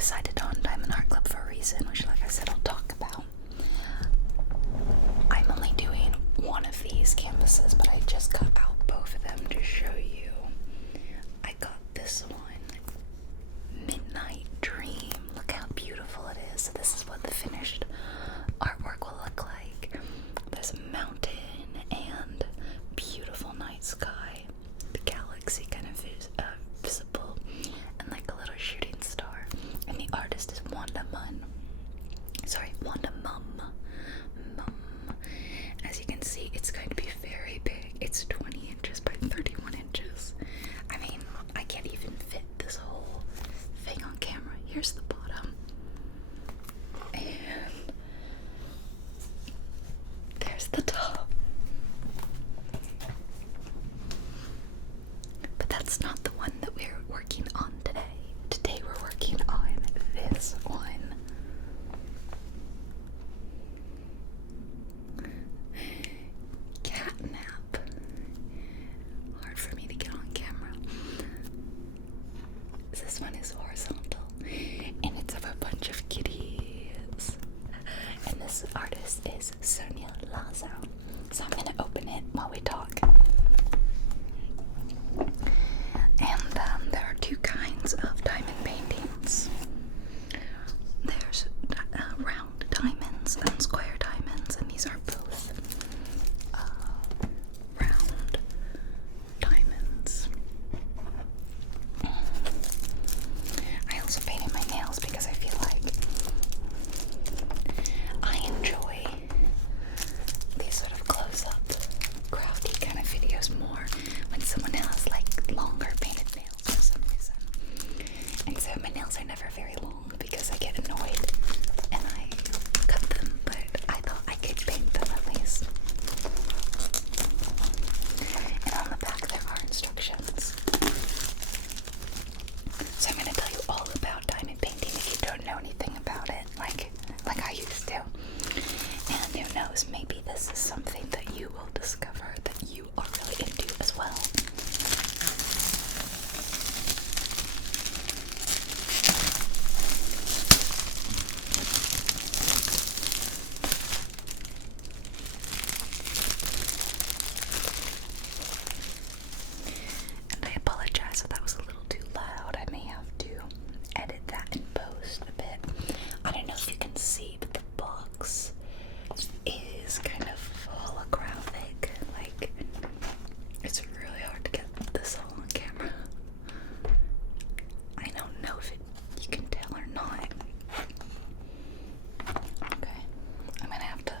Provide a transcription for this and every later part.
decided on Diamond Art Club for a reason, which, like I said, I'll talk about. I'm only doing one of these canvases, but I just cut out both of them to show you. I got this one, Midnight Dream. Look how beautiful it is. So this is what the finished artwork will look like. There's a mountain and beautiful night sky, the galaxy kind of visible, and like a little shooting star. And the artist is Wanda Mum. As you can see, it's going to be very big. It's 20 inches by 31 inches. I mean, I can't even fit this whole thing on camera. Here's the bottom. And there's the top. But that's not the one that we're working on today. Today we're working on this one. Catnap. Hard for me to get on camera. This one is horizontal, and it's of a bunch of kitties. And this artist is Sony VEGAS. So I'm gonna open it while we talk. And there are two kinds of diamond paintings. There's round diamonds and square diamonds, and these are both round diamonds. I also painted my nails because I feel like I enjoy these sort of close-up, crafty kind of videos more when someone has like longer painted nails for some reason. And so my nails are never very long because I get annoyed and I cut them, but I thought I could paint them at least. And on the back there are instructions. So I'm going to tell you all about diamond painting if you don't know anything about it, like I used to. And who knows, maybe this is something that you will discover that you are really into as well. And I apologize if that was a little too loud. I may have to edit that in post a bit. I don't know if you can see, but the box is kind of holographic. Like, it's really hard to get this all on camera. I don't know if you can tell or not. Okay, I'm gonna have to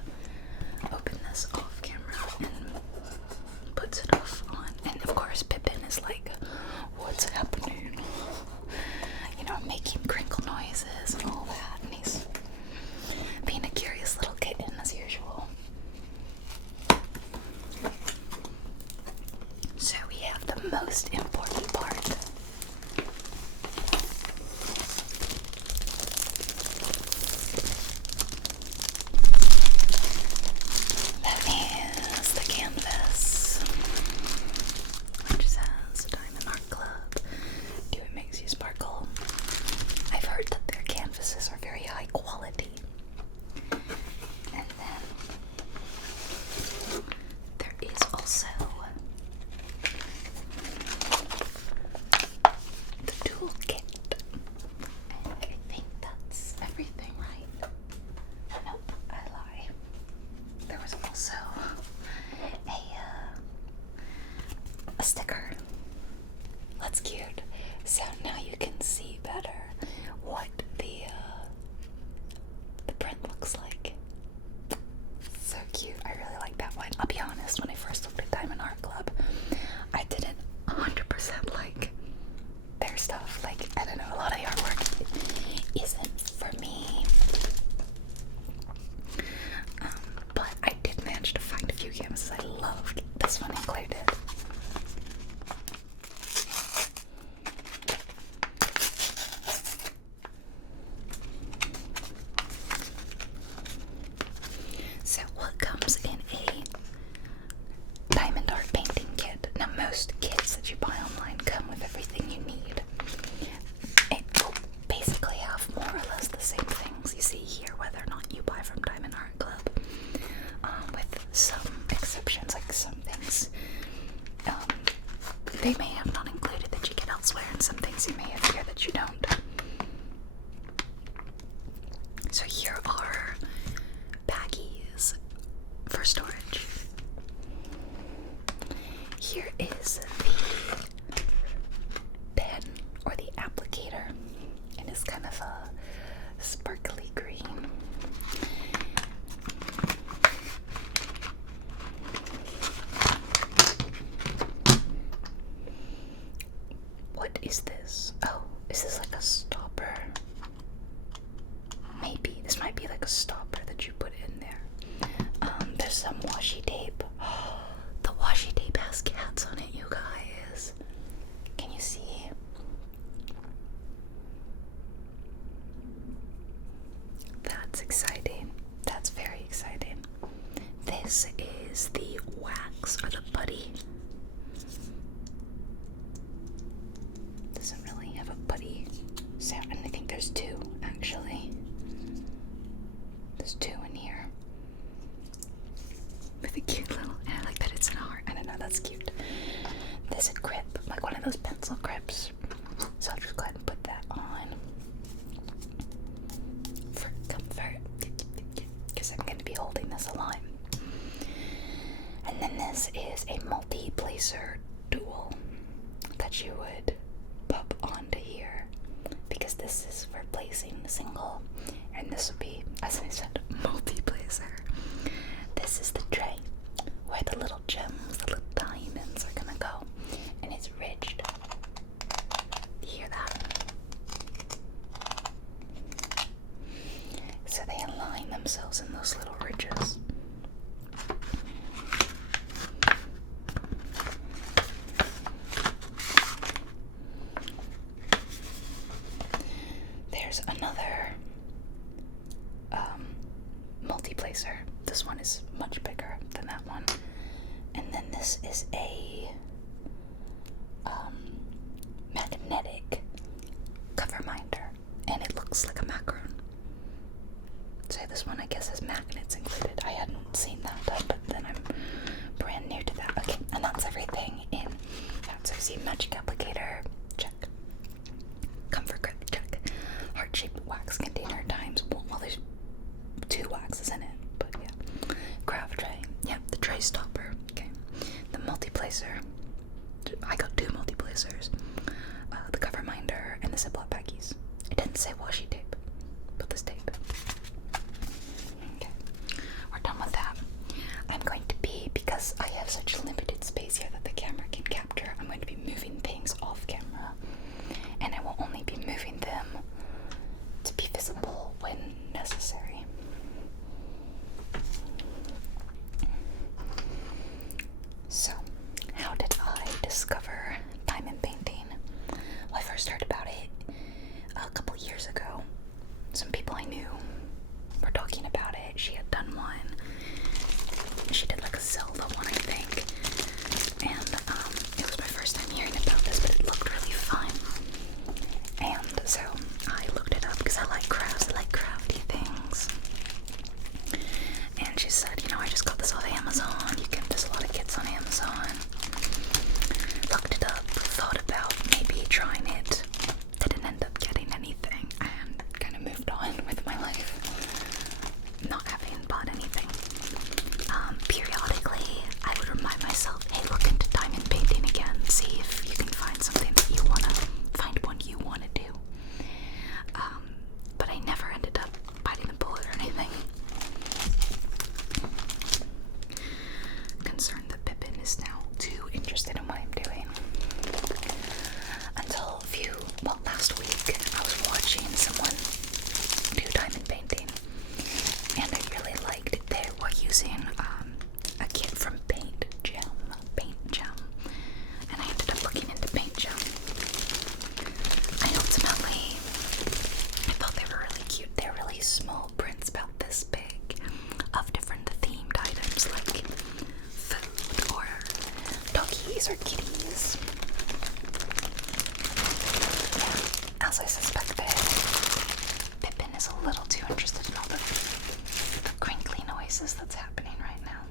open this off camera and puts it off on. And of course, Pippin is like, what's happening? You know, making crinkle noises and all that. And he's being a curious little kitten as usual. So we have the most important part. is kind of a sparkly green. What is this? Oh, is this like a stopper? Maybe. This might be like a stopper that you put in there. There's some washi tape. The washi tape has cats on it, you guys. Can you see? That's exciting. That's very exciting. This is the wax or the putty. Doesn't really have a putty sound, and I think there's two actually. There's two in here. With a cute little, and I like that it's an heart. I don't know, that's cute. There's a grip, like one of those pencil grips. So I'll just go ahead and put that on for comfort, because I'm going to be holding this a lot. And then this is a multi-placer dual that you would pop onto here, because this is for placing single, and this would be, as I said, multi-placer. This is the tray where the little gems, the little diamonds are gonna go, and it's ridged. You hear that? So they align themselves in those little ridges. There's another multi-placer. This one is much bigger than that one. And then this is a magnetic cover minder, and it looks like a macaron. So this one I guess has magnets included. I hadn't seen that done, but then I'm brand new to that. Okay, and that's everything in that. So see, magic applicator, check. Comfort grip, check. Heart-shaped wax container times, well, there's two waxes in it, but yeah. Craft tray, yep, the tray stopper, okay. The multi-placer, I got two multi-placers. The cover minder and the Ziploc baggies. It didn't say washi tape, but this tape. Okay, we're done with that. I'm going to be, because I have such limited space here that the camera can capture, I'm going to be moving things off camera, and I will only be moving them to be visible when necessary. So, how did I discover diamond painting? Well, I first heard about it a couple years ago. Some people I knew were talking about it. She had done one. She did like a Zelda one, I think. And it was my first time hearing about this, but it looked really fun. And so I looked it up because I like crafts. I like crafty things. And she said, you know, I just got this off Amazon. There's a lot of kits on Amazon. Looked it up, thought about maybe trying it. Didn't end up getting anything, and kind of moved on with my life, not having bought anything. Periodically, I would remind myself, hey, look into diamond painting again. See if you can find something that you want to, find one you want to do. But I never ended up biting the bullet or anything. Concerned that Pippin is now too interested in what I'm doing. Until last week, I was watching someone do diamond painting, and I really liked it. They were using a kit from Paint Gem, and I ended up looking into Paint Gem. I thought they were really cute. They're really small prints, about this big, of different themed items like food or doggies or kitties. Yeah, as I suspected, Pippin is a little too interested in all the crinkly noises that's happening right now.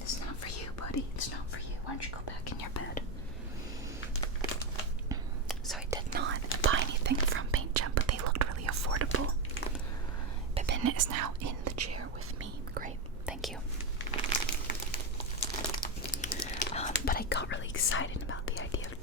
It's not for you, buddy. It's not for you. Why don't you go back in your bed? So I did not buy anything from Paint Gem, but they looked really affordable. Pippin is now in the chair with me. Great. Thank you. But I got really excited about the idea of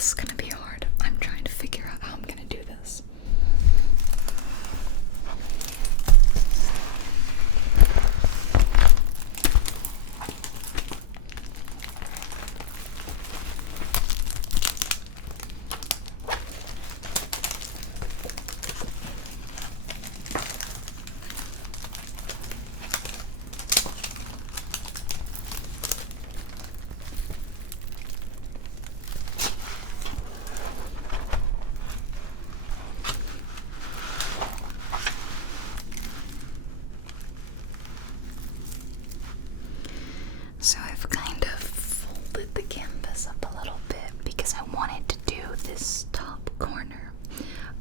this is gonna be hard. I'm trying to figure out how I'm gonna do this. So I've kind of folded the canvas up a little bit because I wanted to do this top corner.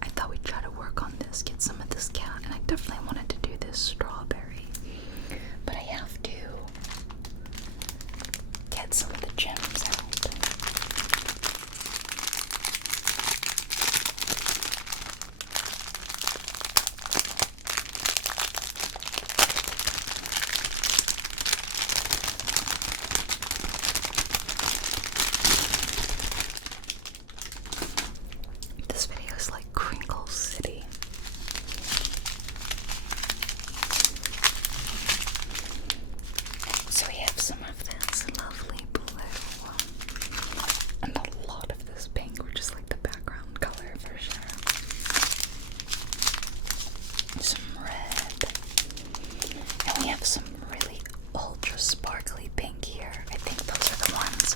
I thought we'd try to work on this, get some of this cat, and I definitely wanted to do this strawberry. But I have to get some of the gems out. This video is like Crinkles City. So we have some of this lovely blue and a lot of this pink, which is like the background color for sure. Some red. And we have some really ultra sparkly pink here. I think those are the ones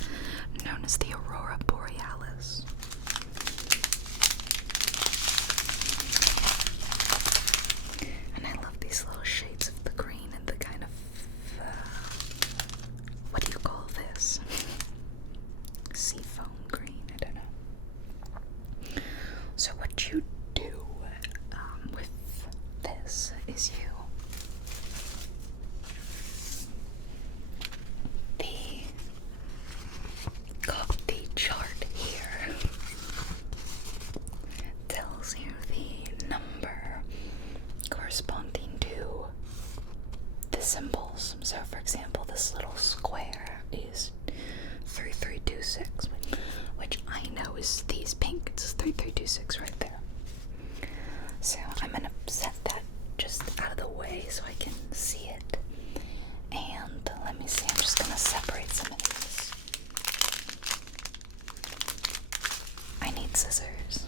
known as the Aurora Borealis. And I love these little shades of the green and the kind of, what do you call this? Seafoam green, I don't know. So what you do with this is you the chart here tells you the number corresponding to the symbols. So for example, this little square is 3326, which I know is these pink. It's 3326 right there. So I'm gonna set that just out of the way so I can see it. And let me see, I'm just gonna separate some of these. I need scissors.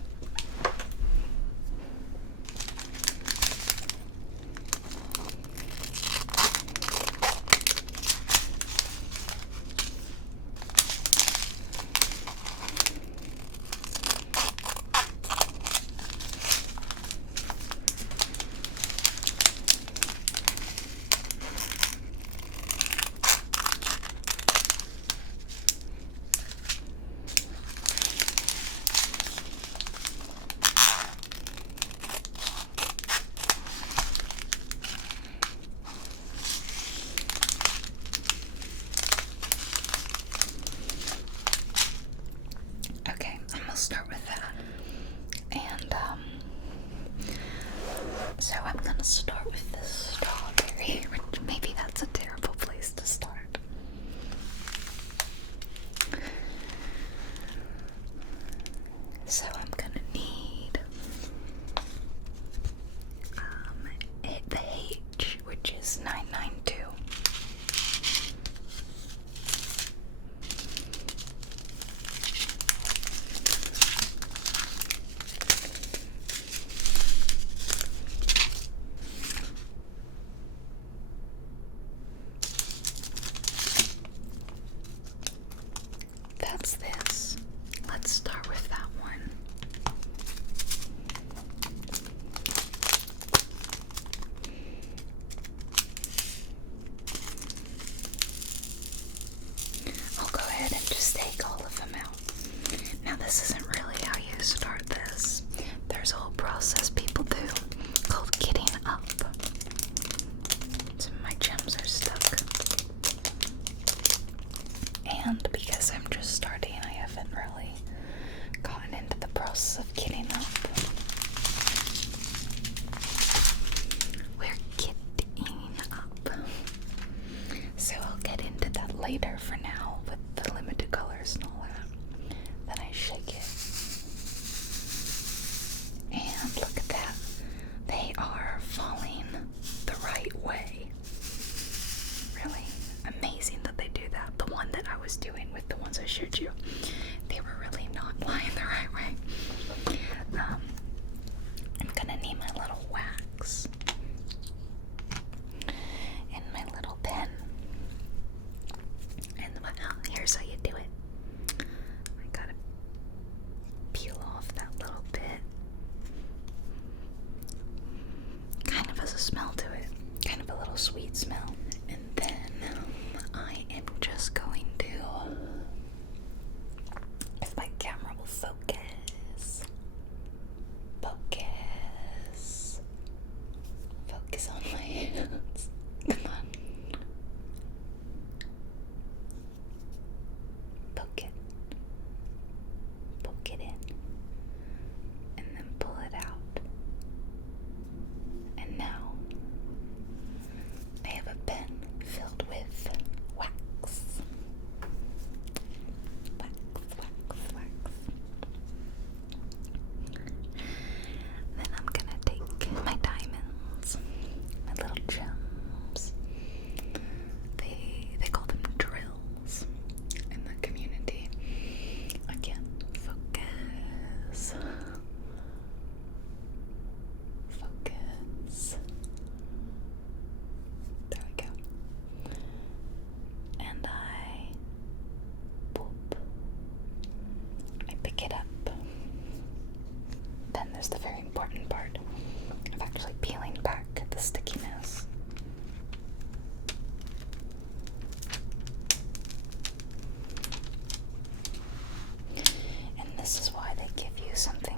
Start with that. And so I'm gonna start with this strawberry, which maybe that's a terrible place to start. So I'm gonna need the H, which is 992. That's this. Let's start with that one. I'll go ahead and just take all of them out. Now this isn't really how you start this. There's a whole process people do called getting up. So my gems are stuck. And because I'm just starting, I haven't really gotten into the process of getting up. We're getting up. So I'll get into that later. For now, with the limited colors and all that. Then I shake it.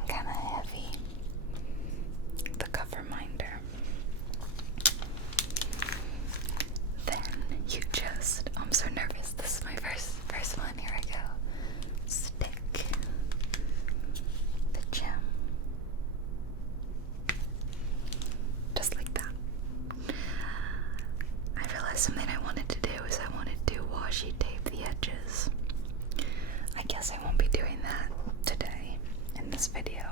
kind of heavy. The cover minder. Then you just, I'm so nervous. This is my first one. Here I go. Stick the gem. Just like that. I realized something I wanted to do is I wanted to washi tape the edges. I guess I won't be doing that today in this video,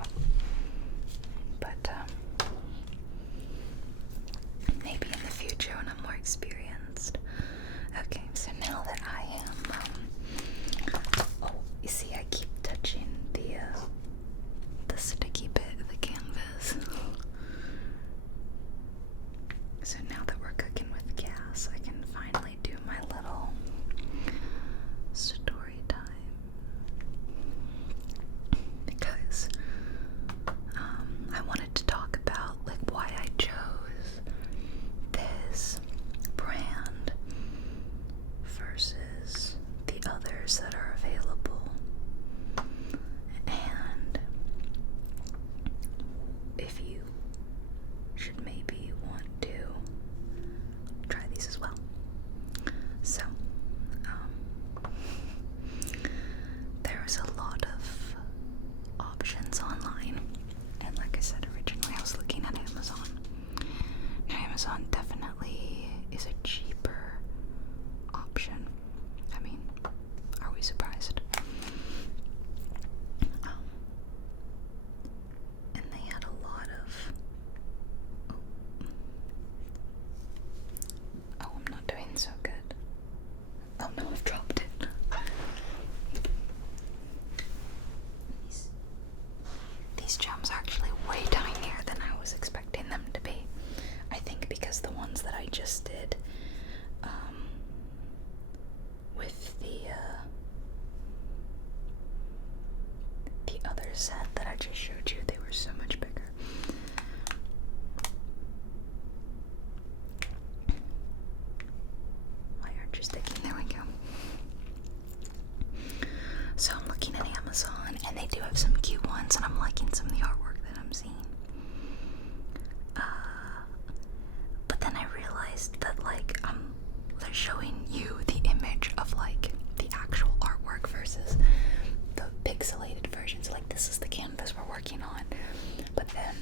but maybe in the future when I'm more experienced. Okay, so now that I am, oh, you see, I keep touching the sticky bit of the canvas. So now that we're cooking with gas, I can finally do my little story time. Because I wanted to talk about like why I chose this brand versus the others that are available, and if you should maybe want to try these as well. So there is a lot of options online, and like I said originally, I was looking at Amazon. Now Amazon definitely is a cheaper option. I mean, are we surprised? And they had a lot of oh, I'm not doing so good. Oh no, I've dropped it. These gems are actually way tinier than I was expecting them to be. I think because the ones that I just did with the other set that I just showed you, they were so much bigger. Why aren't you sticking? There we go. So I'm looking at Amazon, and they do have some cute ones, and I'm liking some of the artwork that I'm seeing. But then I realized that like they're showing you the image of like the actual artwork versus the pixelated versions. Like this is the canvas we're working on, but then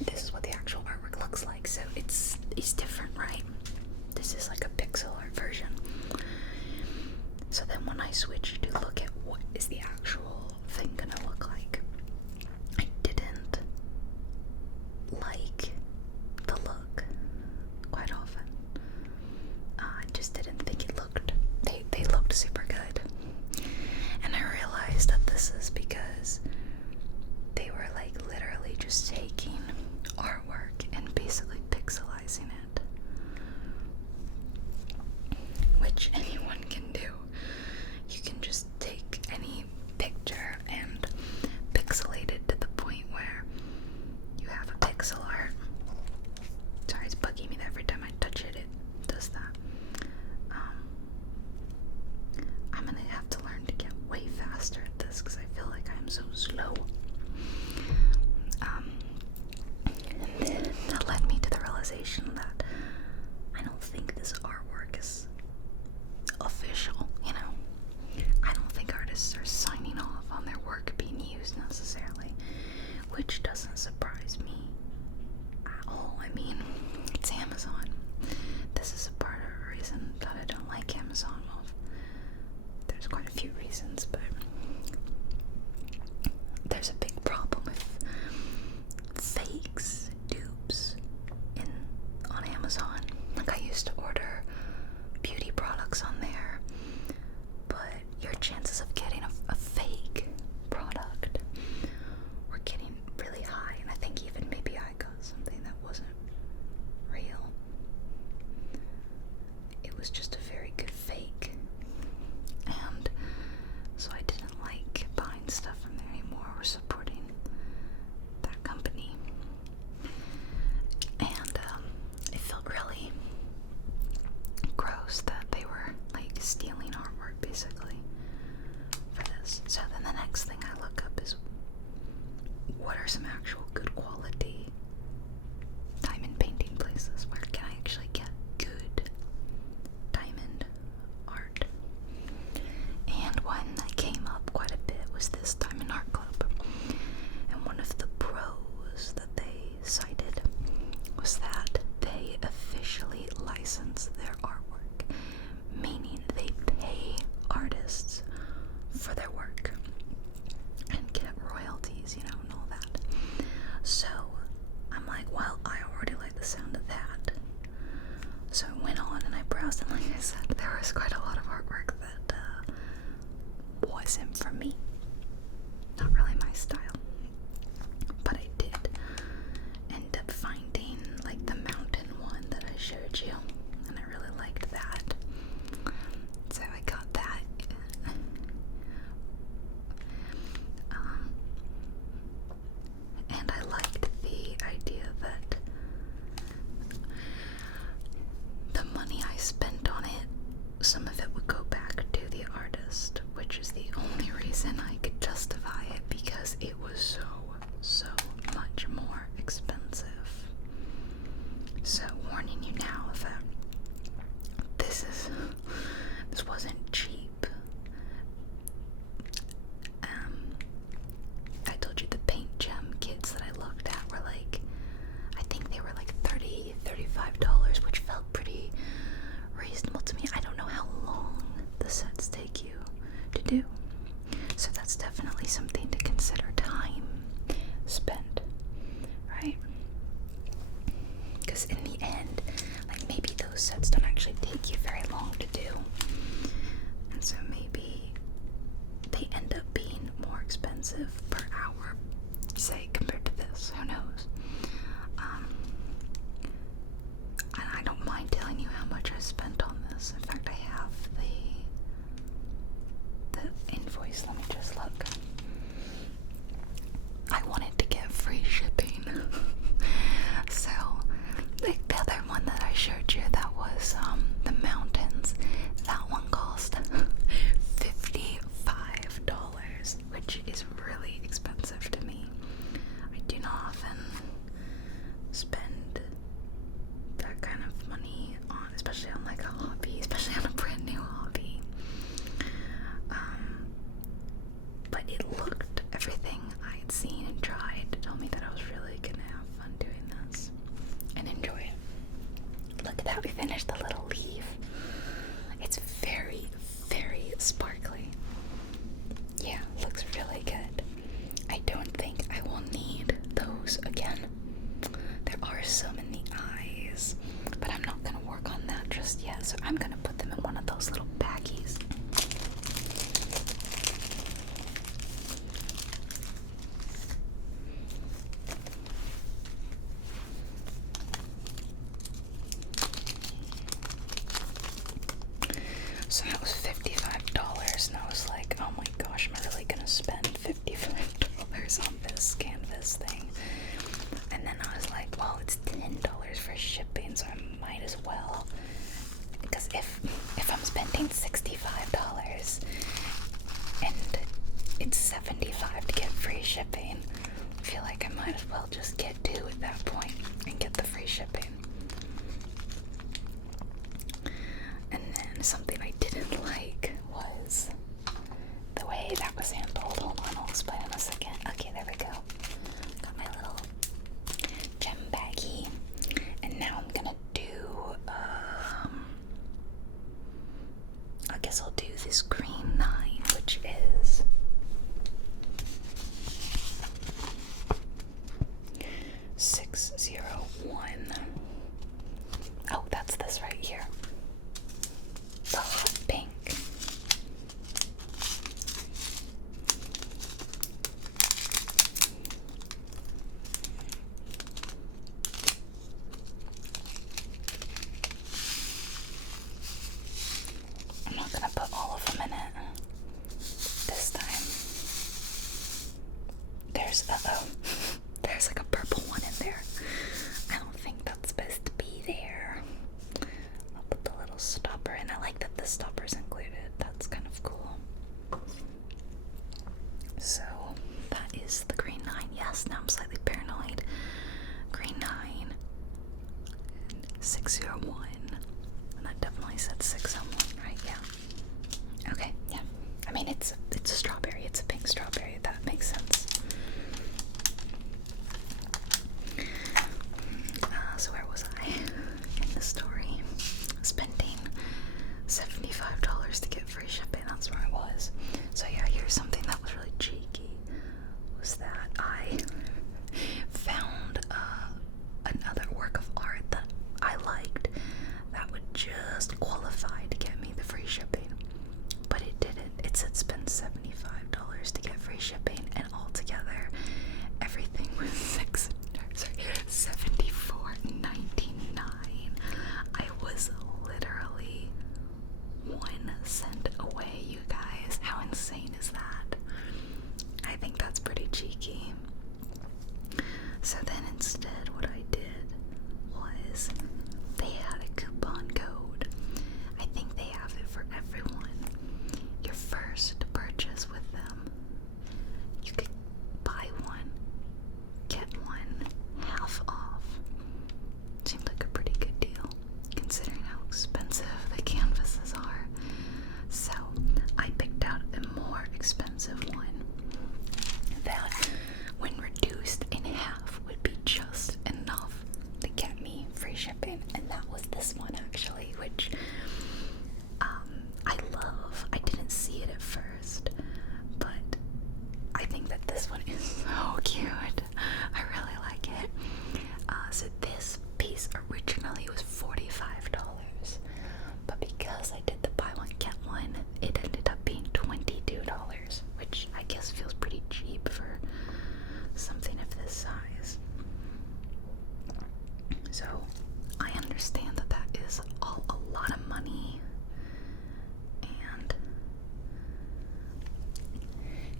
this is what the actual artwork looks like. So it's different, right? This is like a pixel art version. So then when I switch to look at what is the actual thing gonna look like, I didn't like the look quite often. I just didn't think it looked, they looked super good. And I realized that this is because they were like literally just taking artwork and basically pixelizing it, which anyone can do. You can just take any picture definitely something to consider. Time spent, right? Because in the end, like, maybe those sets don't actually take you very long to do, and so maybe they end up being more expensive per hour, say, compared to this. Who knows? And I don't mind telling you how much I spent on this. In fact, I have the invoice. Let me just look. I wanted to get free shipping. So the other one that I showed you, that was the mountains, that one cost $55, which is really expensive to me. I do not often spend that kind of money on, especially on like a hobby, especially on a brand new hobby. But it looked, everything I had seen and tried told me that I was really gonna have fun doing this and enjoy it. Look at that, we finished the little leaf. It's very, very sparkly. Yeah, looks really good. I don't think I will need those again. There are some in the eyes, but I'm not gonna work on that just yet, so I'm gonna put them in one of those little baggies. So that was $55, and I was like, oh my gosh, am I really gonna spend $55 on this canvas thing? And then I was like, well, it's $10 for shipping, so I might as well. Because if I'm spending $65 and it's $75 to get free shipping, I feel like I might as well just get two at that point and get the free shipping. And then something I didn't like was the way that was handled. Hold on, I'll explain in a second. Okay, there we go. Got my little gem baggie. And now I'm gonna do, I guess I'll do this green 9, which is $601. Oh, that's this right here. The hot pink. I'm not gonna put all of them in it this time. There's there's like a purple one in there. I don't think that's supposed to be there. I'll put the little stopper in. I like that the stopper's included. That's kind of cool. So that is the green 9. Yes, now I'm slightly paranoid. Green 9, 601. And that definitely said 601, right? Yeah. Okay, yeah. I mean, it's a strawberry. It's a pink strawberry. That makes sense. So where was I in the story? Spending $75 to get free shipping. That's where I was. So yeah, here's something that was really cheeky. Was that I found another work of art that I liked that would just qualify to get me the free shipping, but it didn't. It said spend $75 to get free shipping. I think that this one is so cute. I really like it. So this piece originally was $45, but because I did the buy one get one, it ended up being $22, which I guess feels pretty cheap for something of this size. So I understand that that is all a lot of money, and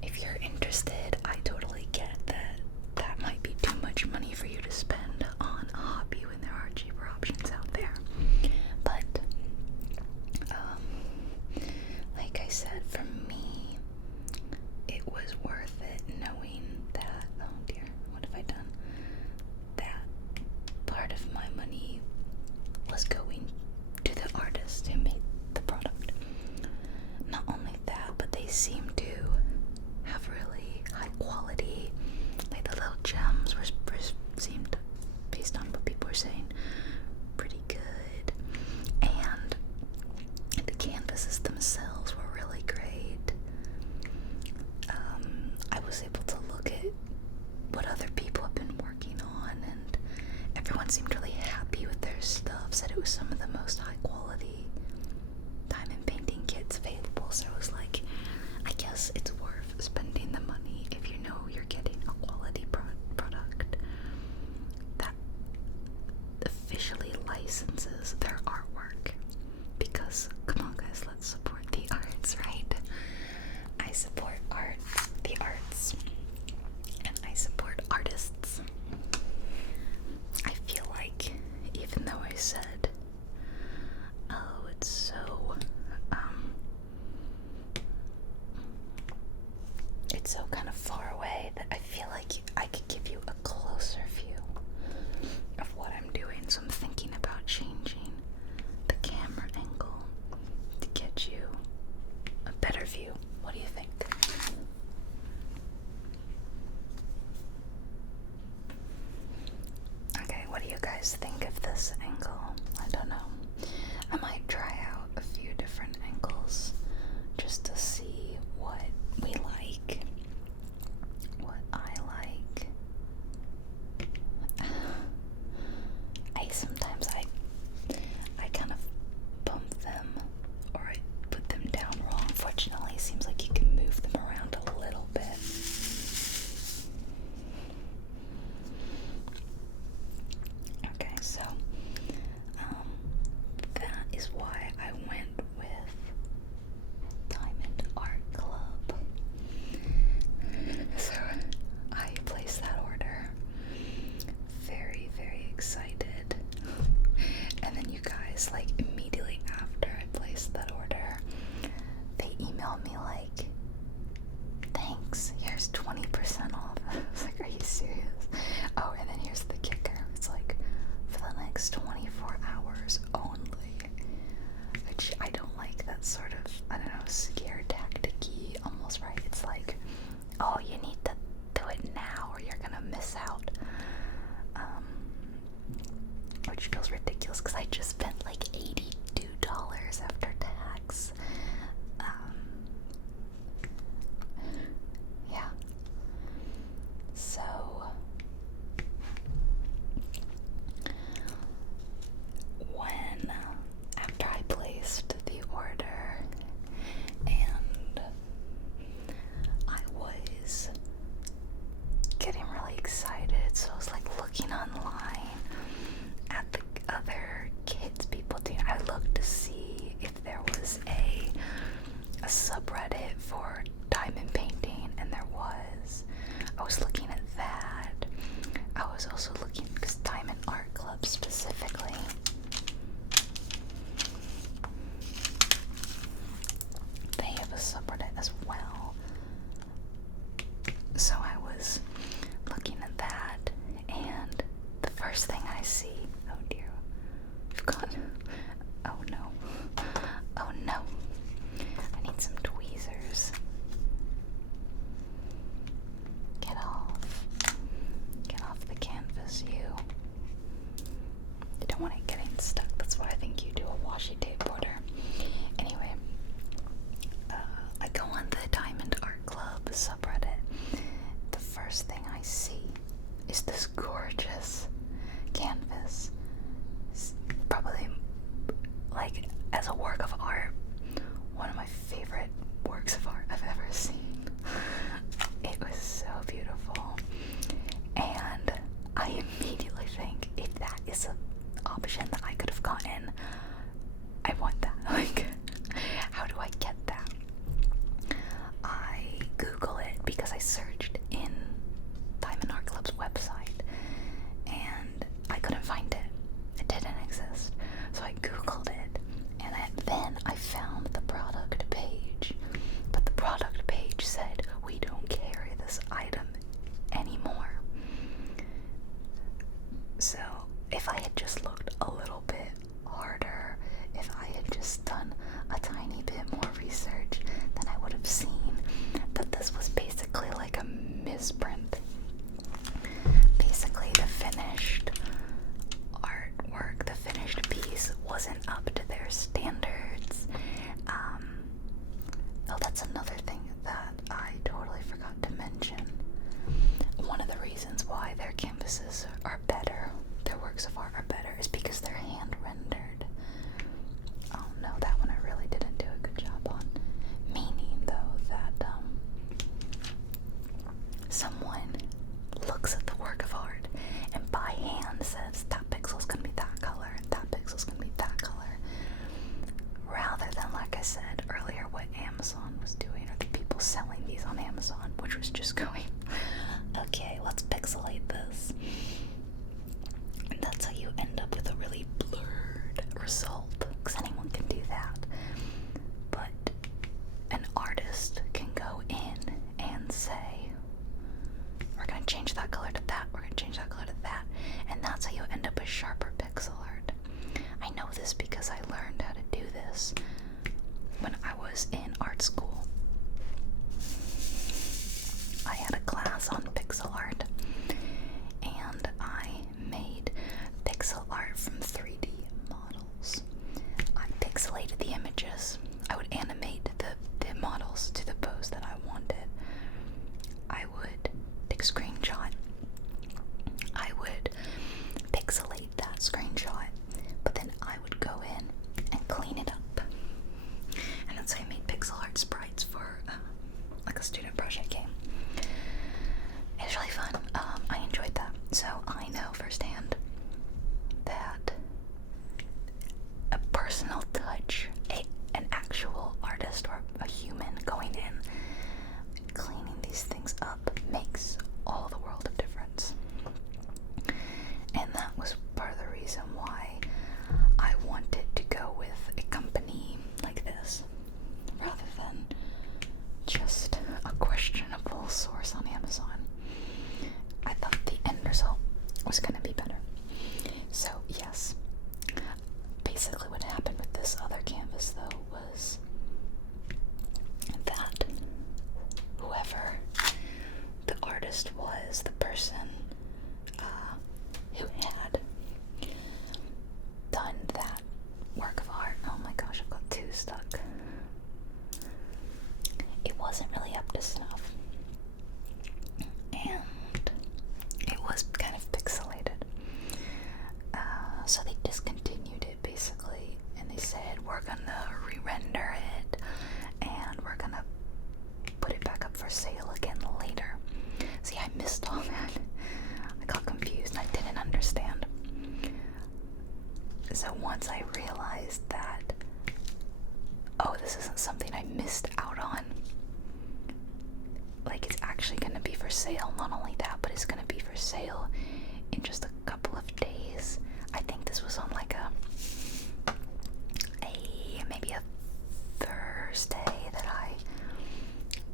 if you're interested, I totally get that that might be too much money for you to spend on a hobby when there are cheaper options out there. But like I said, for me, it was worth it knowing that, oh dear, what have I done? That part of my money was going to the artist who made the product. Not only that, but they seem to have really high quality, like the little gems were seemed, based on what people were saying, pretty good, and the canvases themselves were really great. I was able to look at what other people have been working on, and everyone seemed really happy with their stuff, said it was some of the most high quality diamond painting kits available. So it was like, I guess it's worth spending the money if you know you're getting a quality product that officially licenses their artwork. Because, come on guys, let's support the arts, right? I support art, the arts, and I support artists. I feel like, even though I said, oh, it's so, it's so kind of far away, that I feel like I could give you a closer view of what I'm doing. So I'm thinking about changing the camera angle to get you a better view. What do you think? Okay, what do you guys think of this angle? I don't know. I might try out a few different angles just to see what we like, what I like. Sometimes I kind of bump them, or I put them down wrong. Fortunately, it seems like you can move them around a little bit. Okay, so that is why I went with Diamond Art Club. So I placed that order. Very, very excited. And then you guys, like, immediately after I placed that order, they emailed me like, thanks, here's 20% off. I was like, are you serious? Oh, and then here's the kicker. It's like, for the next 24 hours only. Which I don't like that sort of, I don't know, scare tactic-y almost, right? It's like, oh, you need to do it now or you're gonna miss out. Which feels ridiculous because I just spent like $82 after tax. Yeah. So after I placed the order and I was getting really excited, so I was like looking online at the other kits people do. I looked to see if there was a subreddit for diamond painting, and there was. I was looking at that. I was also looking, because Diamond Art Club specifically, they have a subreddit as well. So I was looking at that, and the first thing I see, oh dear, we've got, oh no, oh no, I need some tweezers. Get off the canvas, you. You don't want it getting stuck, that's why I think you do a washi tape order. Anyway, I go on the Diamond Art Club subreddit, misprint. Basically, the finished artwork, the finished piece wasn't up to their standards. Oh, that's another thing that I totally forgot to mention. One of the reasons why their canvases are better, their works of art are better, is because they're hand rendered. Oh no, that one I really didn't do a good job on. Meaning, though, that someone looks at the work of art and by hand says that pixel's gonna be that color and that pixel's gonna be that color, rather than, like I said earlier, what Amazon was doing, or the people selling these on Amazon, which was just going, okay, let's pixelate this. And that's how you end up with a really blurred result, because anyone can do that. But an artist can go in and say, we're going to change that color to that, we're going to change that color to that, and that's how you end up with sharper pixel art. I know this because I learned how to do this when I was in art school. I had a class on pixel art, and I made pixel art from 3D models. I pixelated the images. I would animate the models to the pose that I wanted. I would take a screenshot. I would pixelate that screenshot, but then I would go in and clean it up. And that's how I made pixel art sprites for like a student project game. It was really fun. I enjoyed that. So I know firsthand that a personal touch, an actual artist or a human going in, cleaning these things up, makes all the world of difference. And that was part of the reason why I wanted to go with a company like this, rather than just a questionable source on Amazon. I thought the end result was going to be better. So yes, basically what happened with this other canvas though was that whoever the artist was, the person who had done that work of art, oh my gosh, I've got two stuck. It wasn't really up to snuff, and it was kind of pixelated. So they discontinued it basically, and they said, we're gonna re-render it, and we're gonna put it back up for sale again later. See, I missed all that. I got confused and I didn't understand. So once I realized that, oh, this isn't something I missed out on, like it's actually going to be for sale. Not only that, but it's going to be for sale in just a couple of days. I think this was on like maybe a Thursday that I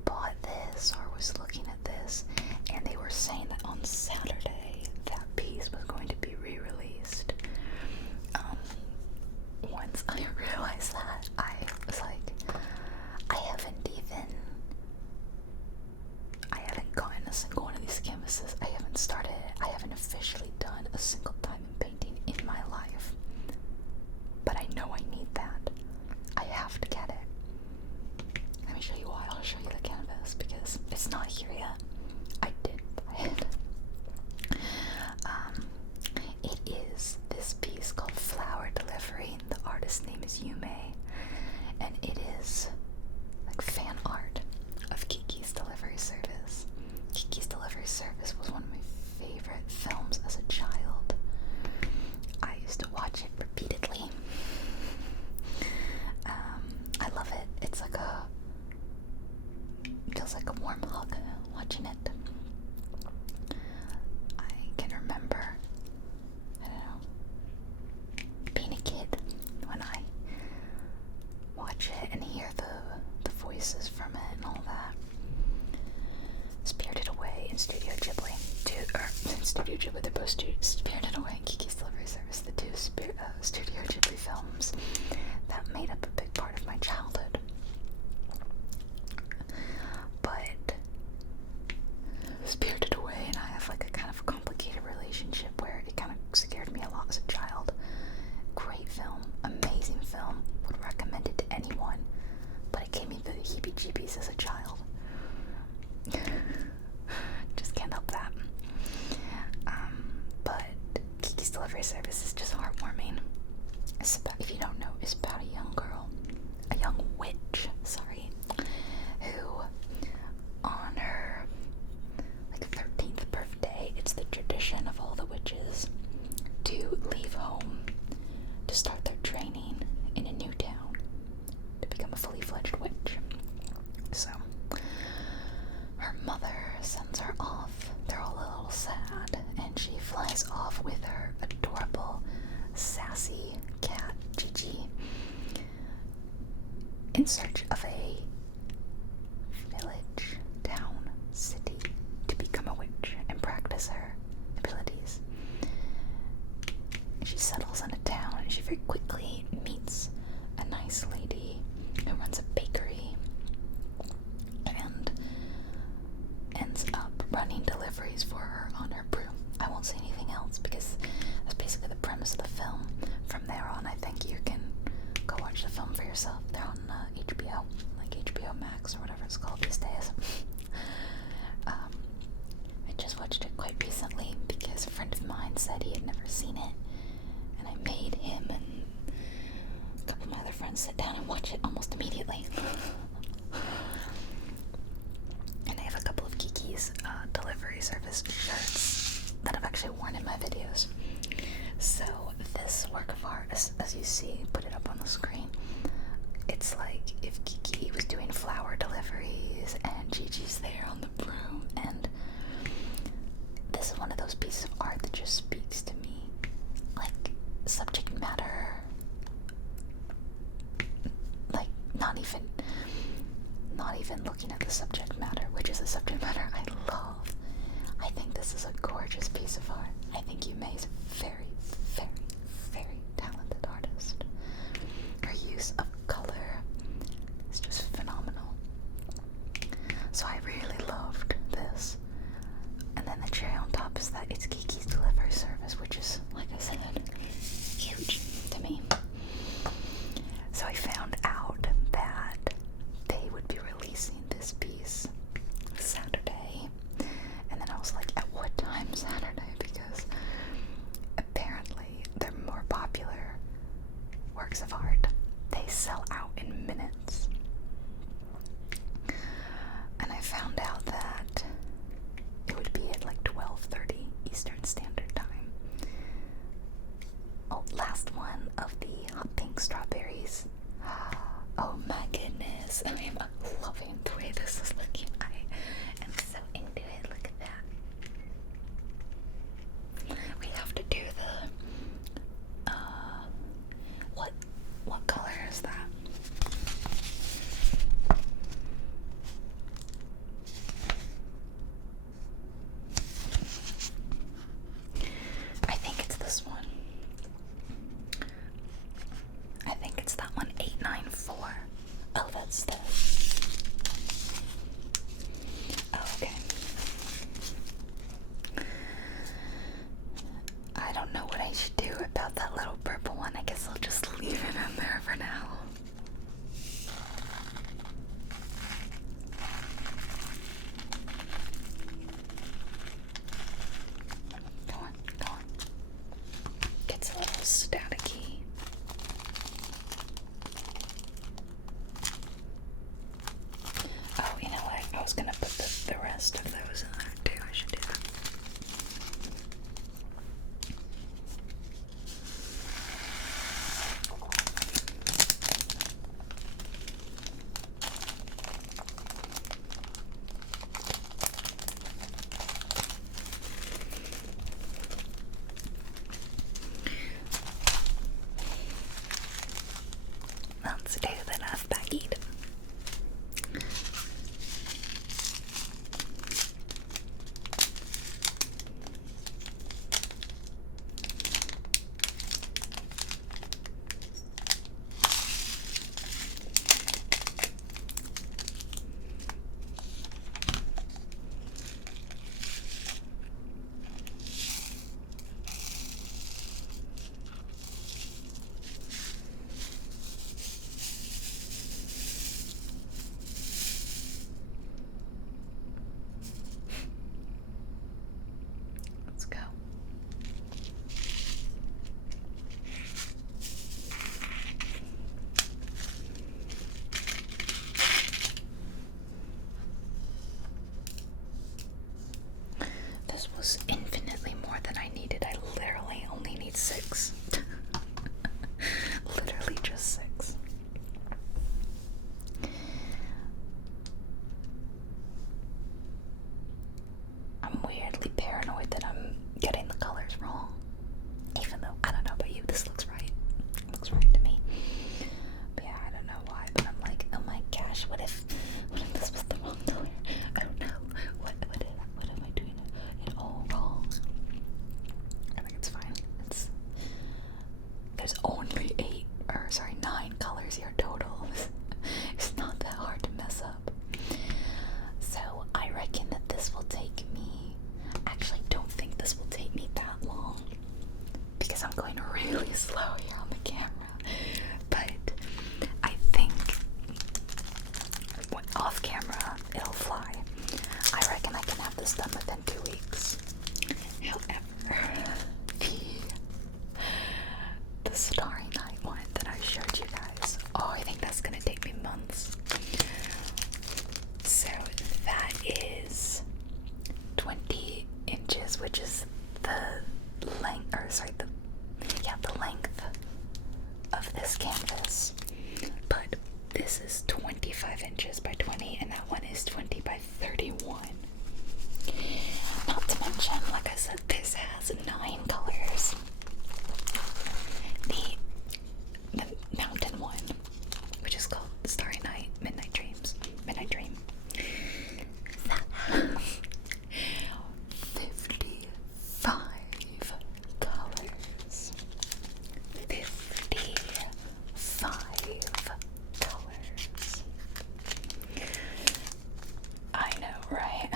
bought this or was looking at this, and they were saying that on Saturday that piece was going to be re-released. Once I realized that, I was like, I haven't gotten a single one of these canvases. I haven't started it. I haven't officially done a single diamond painting in my life. But I know I need that. I have to get it. Let me show you why. I'll show you the canvas because it's not here yet. I did buy it. It is this piece called Flower Delivery. The artist's name is Yume, and it is like fan art of Kiki's Delivery Service. Kiki's Delivery Service was one of my favorite films as a child. I used to watch it repeatedly. I love it. It's like feels like a warm hug watching it. I can remember, I don't know, being a kid when I watch it and hear the voices from it and all that. Spirited Away and Studio Ghibli. Studio Ghibli, they're both Spirited Away and Kiki's Delivery Service, the two Studio Ghibli films that made up a big part of my childhood. But Spirited Away and I have like a kind of complicated relationship where it kind of scared me a lot as a child. Great film, amazing film, would recommend it to anyone, but it gave me the heebie-jeebies as a child. Just can't help that. But Kiki's Delivery Service is just heartwarming. It's about, if you don't know, it's about a young girl, a young witch, sorry, who on her like 13th birthday, it's the tradition of all the witches to leave home to start their training in a new town to become a fully fledged witch. So her mother sends her off. They're all a little sad, and she flies off with her adorable, sassy cat, Gigi, in search of a village, town, city to become a witch and practice her abilities. She settles in a town, and she very quickly meets a nice lady who runs a bakery and ends up running deliveries for her on her broom. I won't say anything else because that's basically the premise of the film. From there on, I think you can go watch the film for yourself. They're on HBO, like HBO Max or whatever it's called these days. I just watched it quite recently because a friend of mine said he had never seen it, and I made him and a couple of my other friends sit down and watch it almost immediately. And I have a couple of Kiki's Delivery Service shirts that I've actually worn in my videos. So this work of art, as you see, put it up on the screen, it's like if Kiki was doing flower deliveries and Gigi's there on the broom, and this is one of those pieces of art that just speaks to me. Like, subject matter, like not even looking at the subject matter, which is a subject matter I love. I think this is a gorgeous piece of art. I think Yume's a very, very, very talented artist. Her use of color is just phenomenal. So I really loved this. And then the cherry on top is that it's Kiki's Delivery Service, which is, like I said, huge to me. So I found out that they would be releasing this piece Saturday. And then I was like, at what time Saturday? Because apparently they're more popular works of art. They sell out in minutes. And I found out that it would be at like 12:30 Eastern Standard Time. was infinitely more than I needed. I literally only need 6. Literally just 6. I'm weirdly paranoid that I'm getting the colors wrong. Even though, I don't know about you, this looks right. It looks right to me. But yeah, I don't know why, but I'm like, oh my gosh, what if this was the wrong color? I don't know. What am I doing it all wrong? I think it's fine. There's only 9 colors here total. It's not that hard to mess up. So I reckon that this will take me, actually don't think this will take me that long because I'm going really slow here on the camera, but I think off camera it'll fly. I reckon I can have this done within 2 weeks. However, the Starry Night one that I showed you guys, oh, I think that's gonna take me months. So that is 20 inches, which is the length, the length of this canvas. But this is 25 inches by 20, and that one is 20 by 31. Not to mention, like I said, this has 9 colors. The mountain one, which is called Starry Night, Midnight Dream. That has 55 colors. 55 colors. I know, right?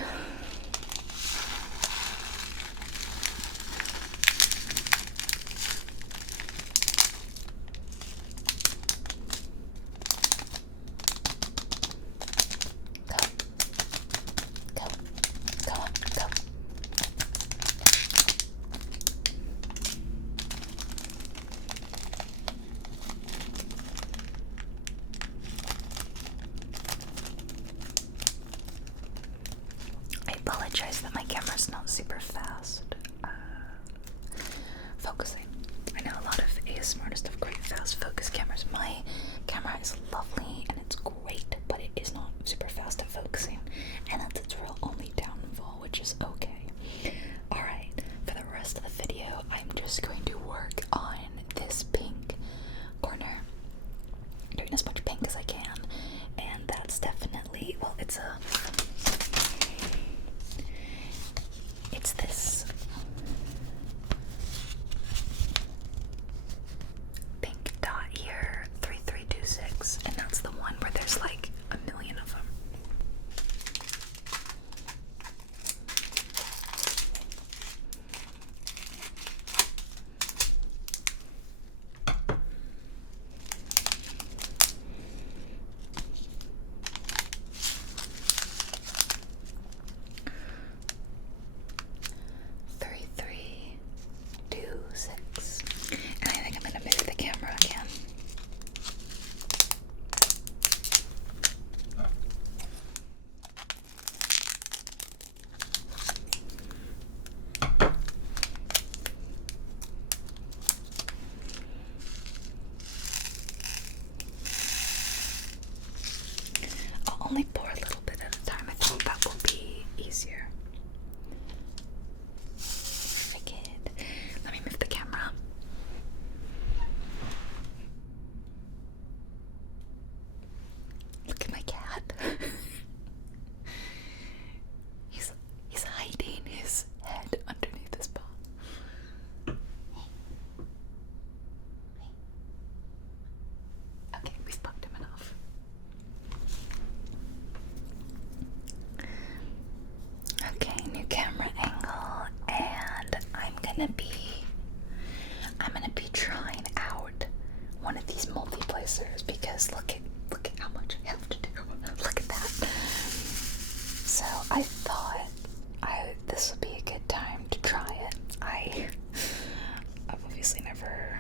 Go. 'I apologize that my camera's not super fast focusing. I know a lot of ASMR artists have great fast focus cameras. My camera is lovely and it's great, but it is not super fast at focusing, and that's its real only downfall, which is okay. Alright, for the rest of the video, I'm just going to work on this pink corner, doing as much pink as I can, and that's definitely, well, it's this pink dot here, 3326, and that's the one where there's like a million of them. And I think I'm gonna move the camera again. I'll only pour a little bit at a time. I think that will be easier. Let me move the camera. Look at my cat. He's hiding his head underneath his paw. Okay, we've poked him enough. Okay, new camera angle, and I'm gonna be trying out one of these multiplacers because look at how much I have to do. Look at that. So I thought this would be a good time to try it. I've obviously never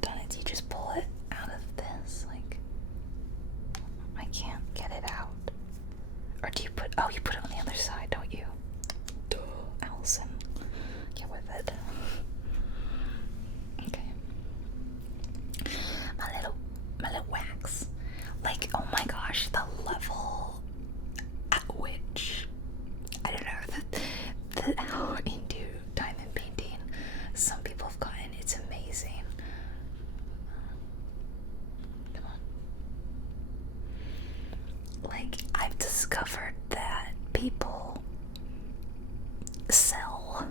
done it. You just pull it out of this, like I can't get it out. Or do you put? Oh, you put it on the other side, don't you? Duh, Allison. worth it. Okay. My little wax. Like, oh my gosh, the level at which, I don't know, how into diamond painting some people have gotten. It's amazing. Come on. Like, I've discovered that people sell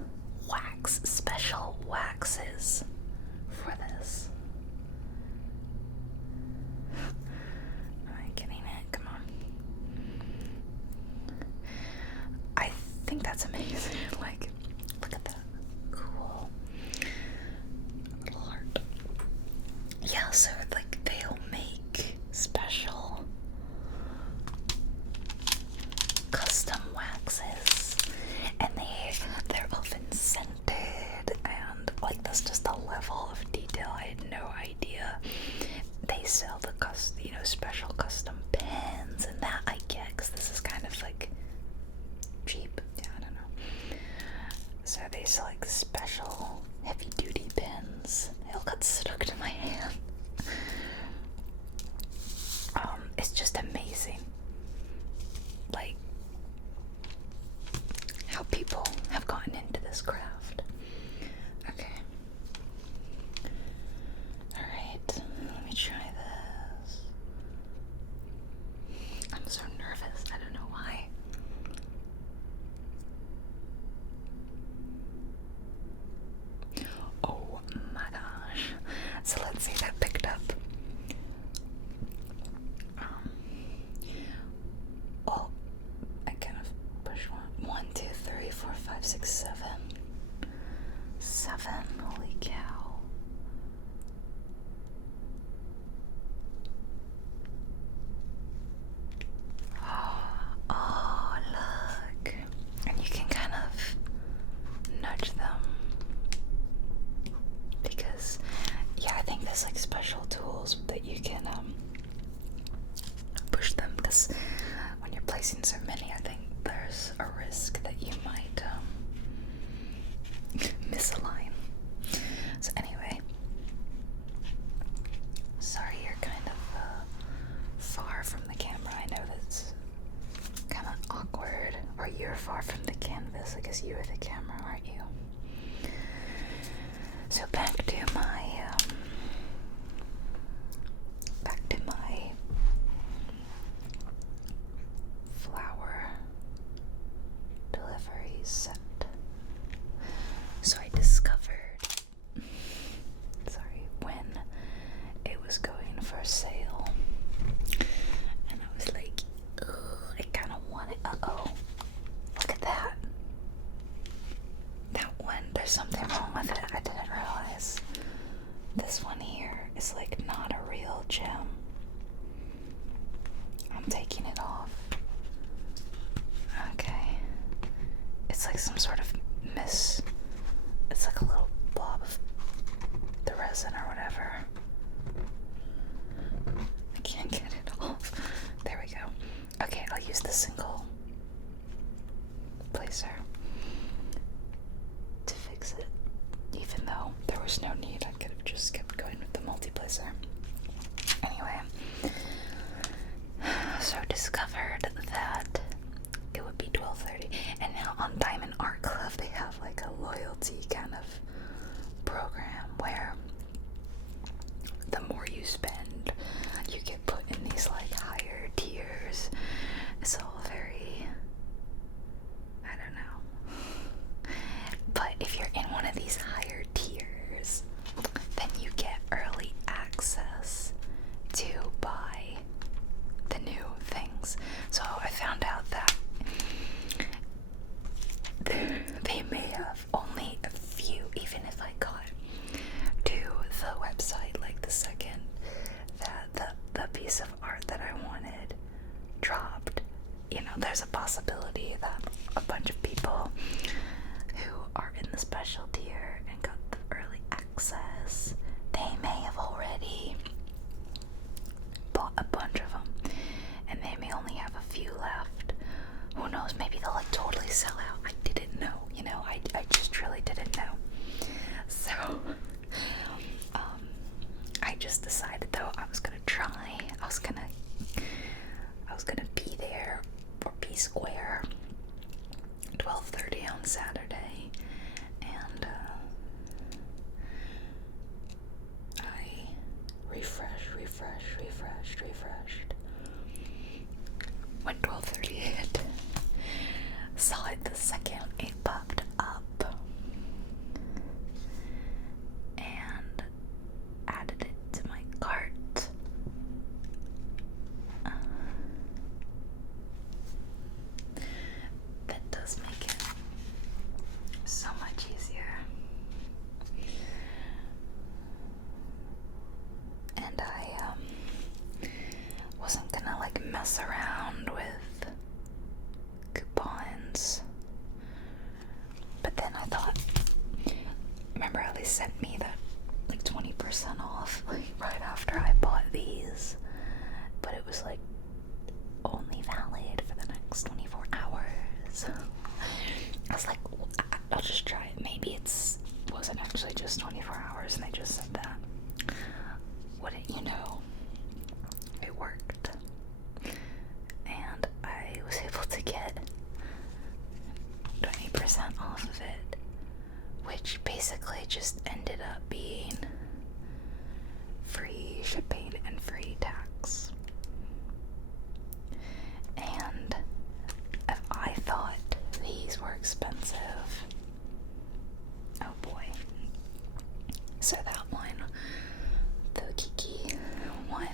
special waxes for this. Am I getting it? Come on. I think that's amazing. Like, look at that. Cool. Little heart. Yeah, so like they'll make special custom waxes, and they're often scented, and like that's just a level of detail I had no idea. They sell the special custom pens, and that I get because this is kind of like cheap. Yeah, I don't know. So they sell like special heavy duty pens. It all got stuck to my hand. It's just amazing, like how people have gotten into this craft. Okay. Alright, let me try this. I'm so nervous, I don't know why. Oh my gosh. So let's see, that picked up. Oh, I kind of pushed 1, 2, 3, 4, 5, 6, 7. 7, holy cow. Oh, look. And you can kind of nudge them. Because, yeah, I think there's like special tools that you can push them, because when you're placing so many, I think there's a risk that you might misalign. So anyway, sorry you're kind of far from the camera. I know that's kind of awkward. Or you're far from the canvas. I guess you are the camera, aren't you? So back to my flower delivery set. So I discovered, when it was going for sale, and I was like, ugh, I kind of want it. Uh-oh, look at that. That one, there's something wrong with it. I didn't realize. This one here is like not a real gem. I'm taking it off. Okay. It's like some sort of it's like a little blob of the resin or whatever. I can't get it off. There we go. Okay, I'll use the single placer to fix it. Even though there was no need, I could have just kept going with the multi-placer. Anyway, so discovered that it would be $12.30, and now on Diamond Art Club they have like a loyalty kind of program where the more you spend, you get put in these like higher tiers. It's all very, I don't know, and I wasn't gonna like mess around with coupons. But then I thought, remember how they sent me that like 20% off like right after I bought these, but it was like only valid for the next 24 hours. I was like, well, I'll just try it. Maybe it wasn't actually just 24 hours and they just said that. Wouldn't you know, it worked. And I was able to get 20% off of it, which basically just ended up being free shipping and free tax. And if I thought these were expensive, oh boy. So that one, the Kiki one,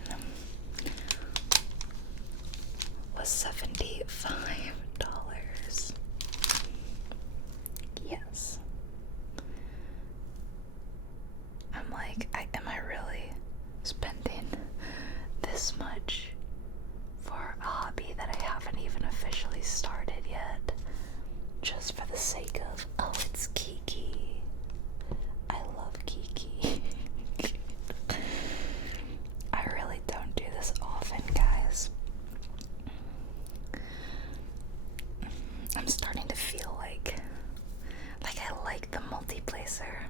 was $75. Yes. I'm like, am I really spending this much for a hobby that I haven't even officially started yet? Just for the sake of, oh, it's Kiki. I love Kiki. I really don't do this often, guys. I'm starting to feel like I like the multiplacer.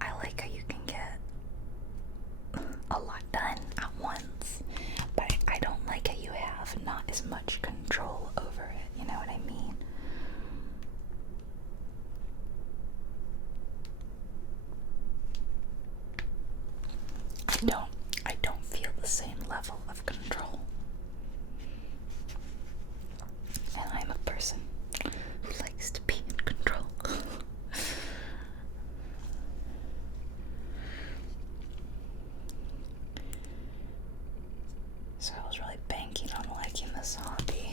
I like how you can get a lot done at once, but I don't like how you have not as much control over it, you know what I mean? I don't feel the same level of control. And I'm a person who likes to be in control. So I was really banking on liking this hobby.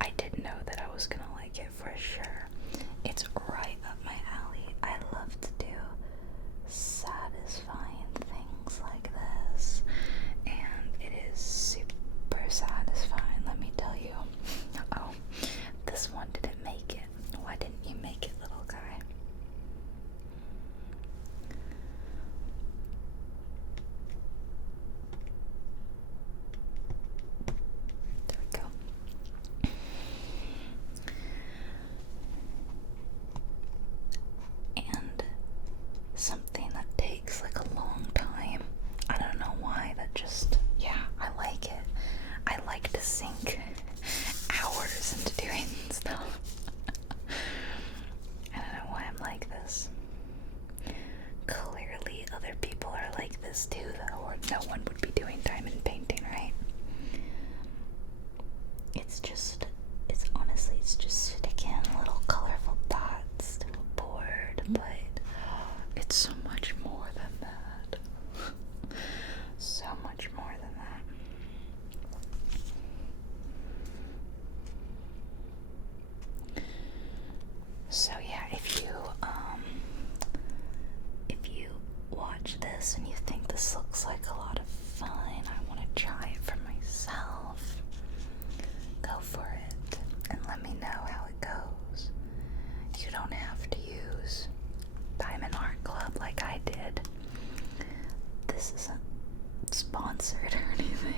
I did know that I was gonna like it for sure. It's right up my alley. I love to do satisfying things like this, and it is super satisfying, let me tell you. Oh, this one didn't make it. Why didn't you make it, little guy? There we go. And something that takes like a long time. I don't know why, that just, yeah, I like it. I like to sink hours into doing stuff. I don't know why I'm like this. Clearly other people are like this too, though, or no one would be doing diamond painting, right? It's honestly, it's just sticking little colorful dots to a board, but it's so much more than that. So much more than that. So yeah, if you watch this and you think this looks like a lot of fun, I want to try it for myself, go for it and let me know how it goes. You don't have to use Diamond Art Club like I did. This isn't sponsored or anything.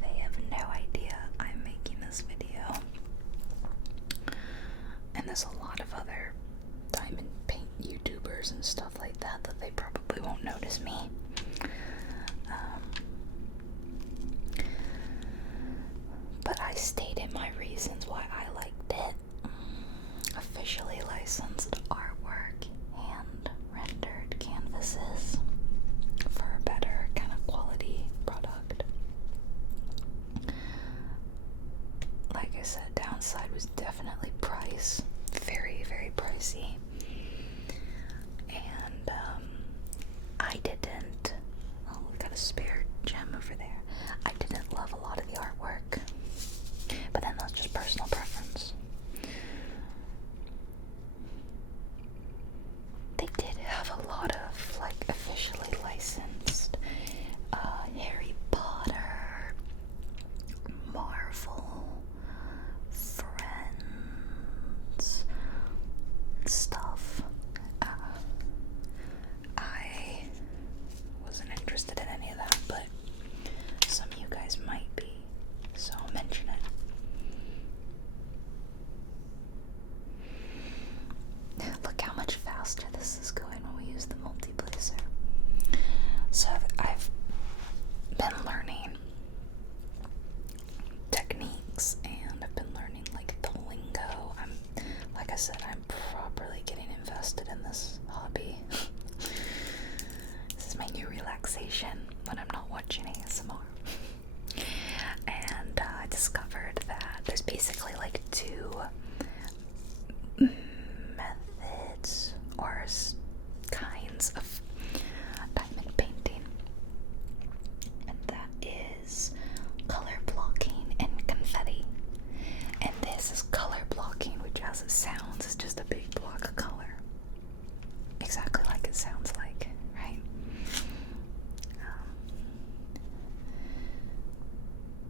They have no idea I'm making this video. And there's a lot of other diamond paint YouTubers and stuff like that they probably won't notice me. But I stated my reasons why I liked it. Officially licensed artwork, hand rendered canvases for a better kind of quality product. Like I said, downside was definitely price. Very, very pricey. And I didn't, oh, we got a spare gem over there. I didn't love a lot of the artwork, but then that's just personal preference. They did have a lot of like officially licensed properly getting invested in this hobby. This is my new relaxation when I'm not watching ASMR. And I discovered that there's basically like two methods or kinds of diamond painting, and that is color blocking and confetti. And this is color blocking, which as it sounds is just a big block of color, exactly like it sounds like, right?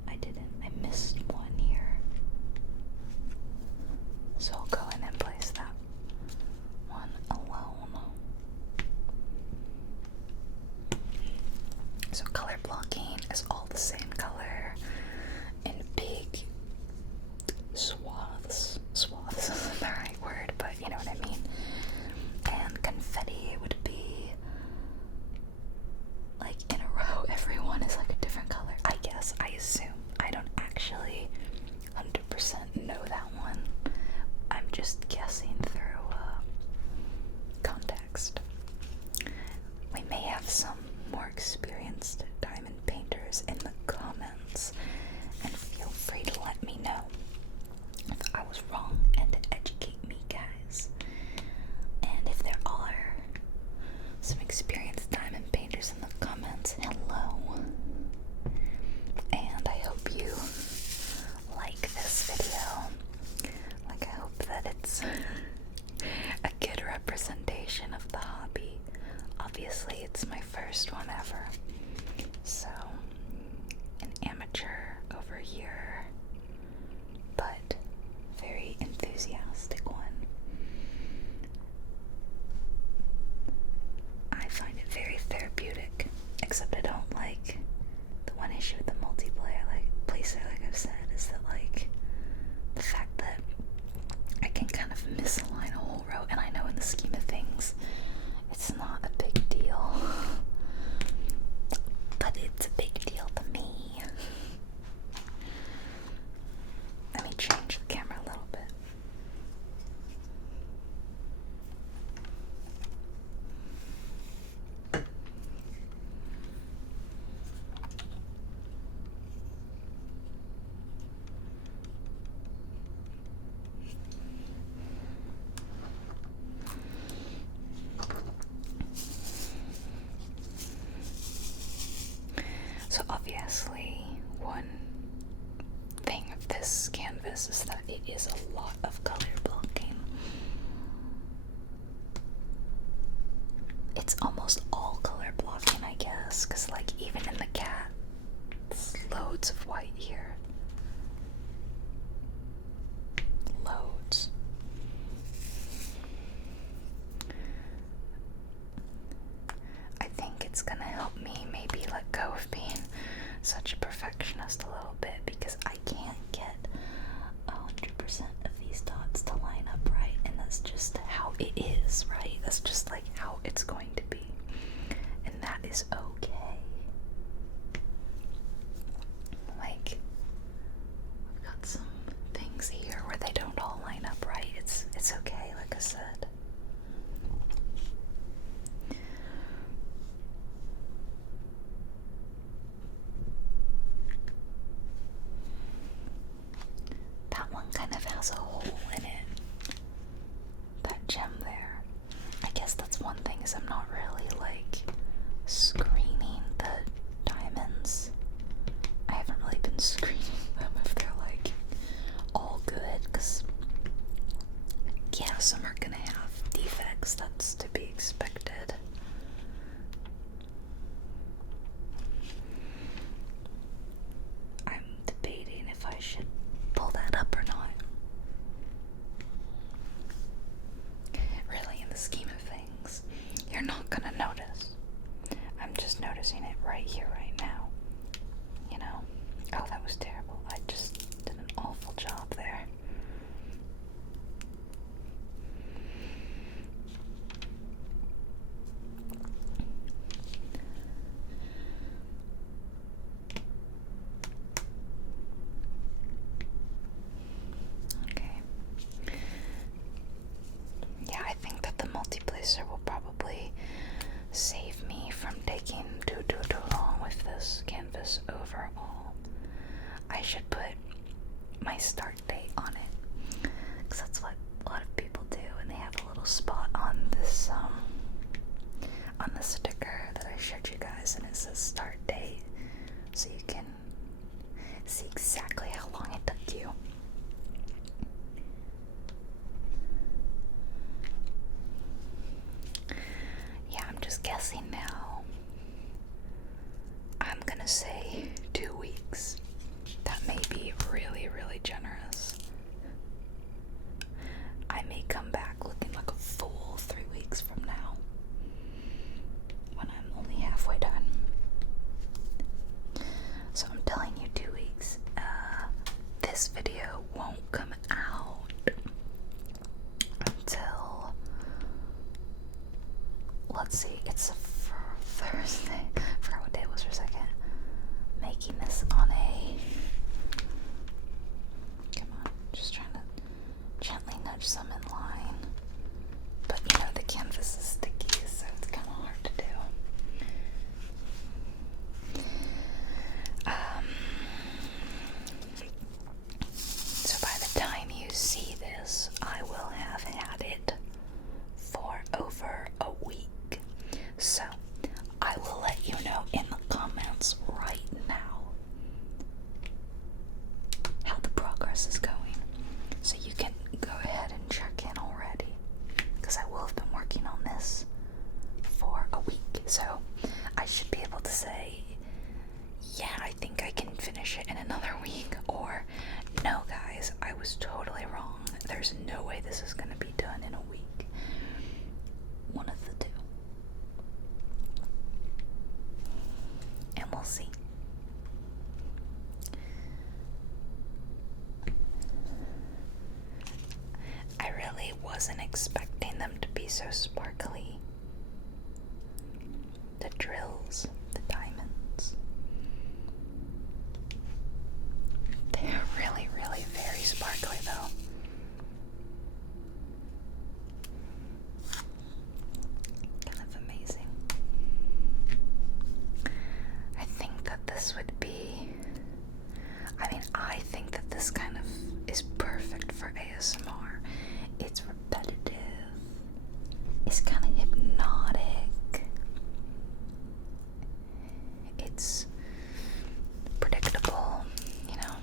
I missed one here, so I'll go in and place that one alone. So color blocking is all the same color in big swaths isn't the right word, but you know what I mean. And confetti would be like in a row, everyone is like a different color, I guess, I assume. I don't actually 100% know that one. I'm just guessing through context. We may have some more experienced diamond painters in the comments, and feel free to let me know if I was wrong and to educate me, guys. And if there are some experienced diamond painters in the comments, hello. And I hope you like this video. Like, I hope that it's a good representation of the hobby. Obviously, it's my first one ever, so an amateur over here, but very enthusiastic one. I find it very therapeutic, except I don't like the one issue with the multiplayer playset, like I've said, is that like the fact that I can kind of misalign a whole row, and I know in the scheme of things it's not a big deal, but it's a big deal to me. Let me change the camera a little bit. So obviously, one thing of this canvas is that it is a lot of color blocking. It's almost all color blocking, I guess, because like even in the cat, it's loads of white here. Loads. I think it's gonna help me maybe let go of being such a perfectionist a little bit, because I can't get 100% of these dots to line up right, and that's just how it is, right? That's just like how it's going to be, and that is okay. Like, I've got some things here where they don't all line up right. It's okay, like I said. That one kind of has a hole in it. That gem there. I guess that's one thing, is I'm not really like screening the diamonds. I haven't really been screening them if they're like all good, because yeah, some are gonna have defects, that's to be expected. I'm debating if I should pull that up or not. Really, in the scheme of things, you're not gonna notice. I'm just noticing it right here, right now. You know? Oh, that was terrible. I just did an awful job there. multi-placer will probably save me from taking too long with this canvas overall. I should put my start date on it, because that's what a lot of people do, and they have a little spot on this on the sticker that I showed you guys, and it says start date, so you can see exactly how long it took you. Yeah, I'm just guessing now. I'm gonna say 2 weeks. That may be really, really generous. I may come back looking like a fool 3 weeks from now, when I'm only halfway done. So I'm telling you 2 weeks. This video won't come out until, let's see, it's a Thursday. I forgot what day it was for a second. Making this on a, come on, just trying to gently nudge some in line. But you know, the canvas is sticky, so it's kind of hard to do. So by the time you see this, I will have had it for over a week. So I will let you know in the comments right now how the progress is going, so you can go ahead and check in already, because I will have been working on this for a week. So I should be able to say, yeah, I think I can finish it in another week, or no guys, I was totally wrong, there's no way this is going to be done in a week. One of the two. And we'll see. I really wasn't expecting them to be so sparkly. The drills, the diamonds. They're really, really very sparkly though. Kind of amazing. I think that this would be, I think that this kind of is perfect for ASMR. It's repetitive. It's kind of hypnotic. It's predictable, you know.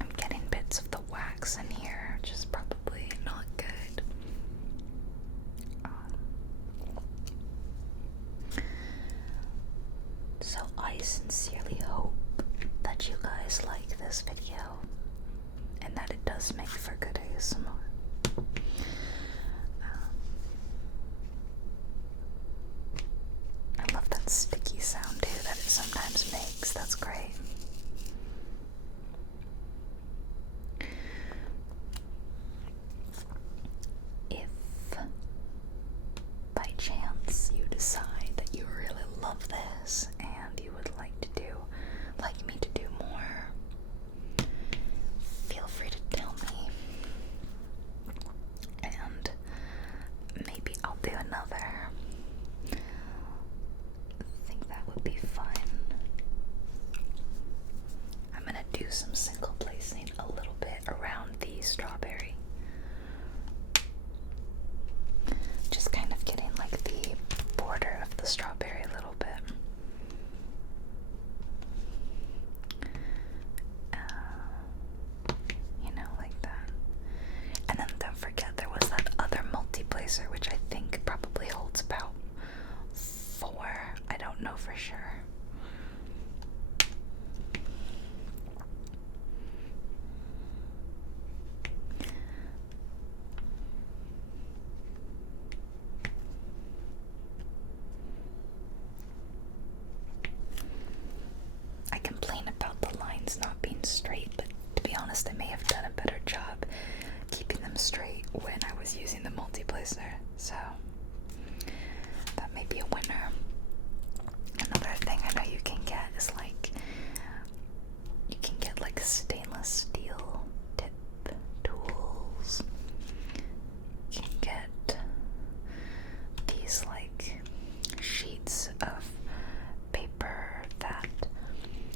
I'm getting bits of the wax in here, which is probably not good. So I sincerely hope that you guys like this video and that it does make for good ASMR. I love that sticky sound too that it sometimes makes. That's great. If by chance you decide that you really love this and you would like me to do more, feel free to tell me, and maybe I'll do another. I think that would be fun. I'm gonna do some single placing a little bit around the strawberry. Just kind of getting like the border of the strawberry a little bit. Like that. And then don't forget there was that other multi-placer, which I think probably holds about 4. I don't know for sure. I complain about the lines not being straight, but to be honest, I may have done a better job keeping them straight when I was using the multi-placer, so that may be a winner. Another thing I know you can get is like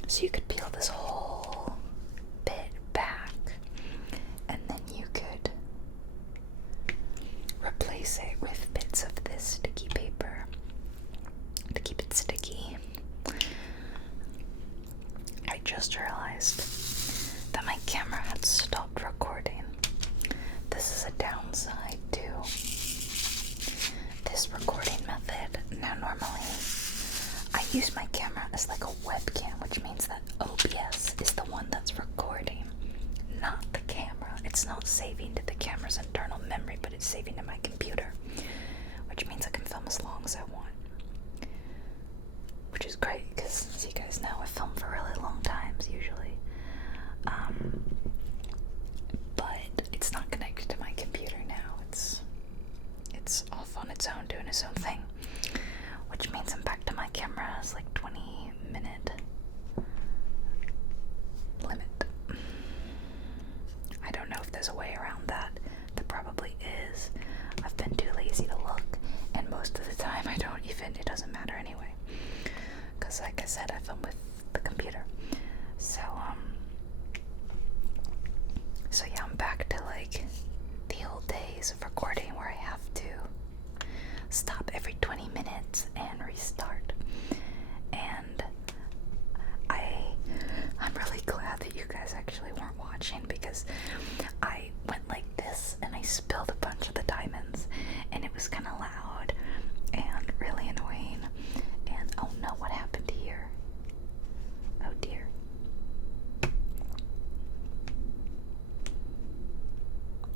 So you could peel this whole bit back, and then you could replace it with bits of this sticky paper to keep it sticky. I just realized that my camera had stopped recording. This is a downside to this recording method. Now normally I use my camera as like a webcam, which means that OBS is the one that's recording, not the camera. It's not saving to the camera's internal memory, but it's saving to my computer, which means I can film as long as I want, which is great because, as you guys know, I film for really long times usually. But it's not connected to my computer now. It's off on its own, doing its own thing, which means I'm back to my camera's like 20-minute limit. I don't know if there's a way around that. There probably is. I've been too lazy to look, and most of the time I don't even, it doesn't matter anyway. Because like I said, I film with the computer. So yeah, I'm back to like the old days of recording where I have to stop every 20 minutes and restart. And I'm really glad that you guys actually weren't watching, because I went like this and I spilled a bunch of the diamonds, and it was kind of loud and really annoying. And oh no, what happened here? Oh dear.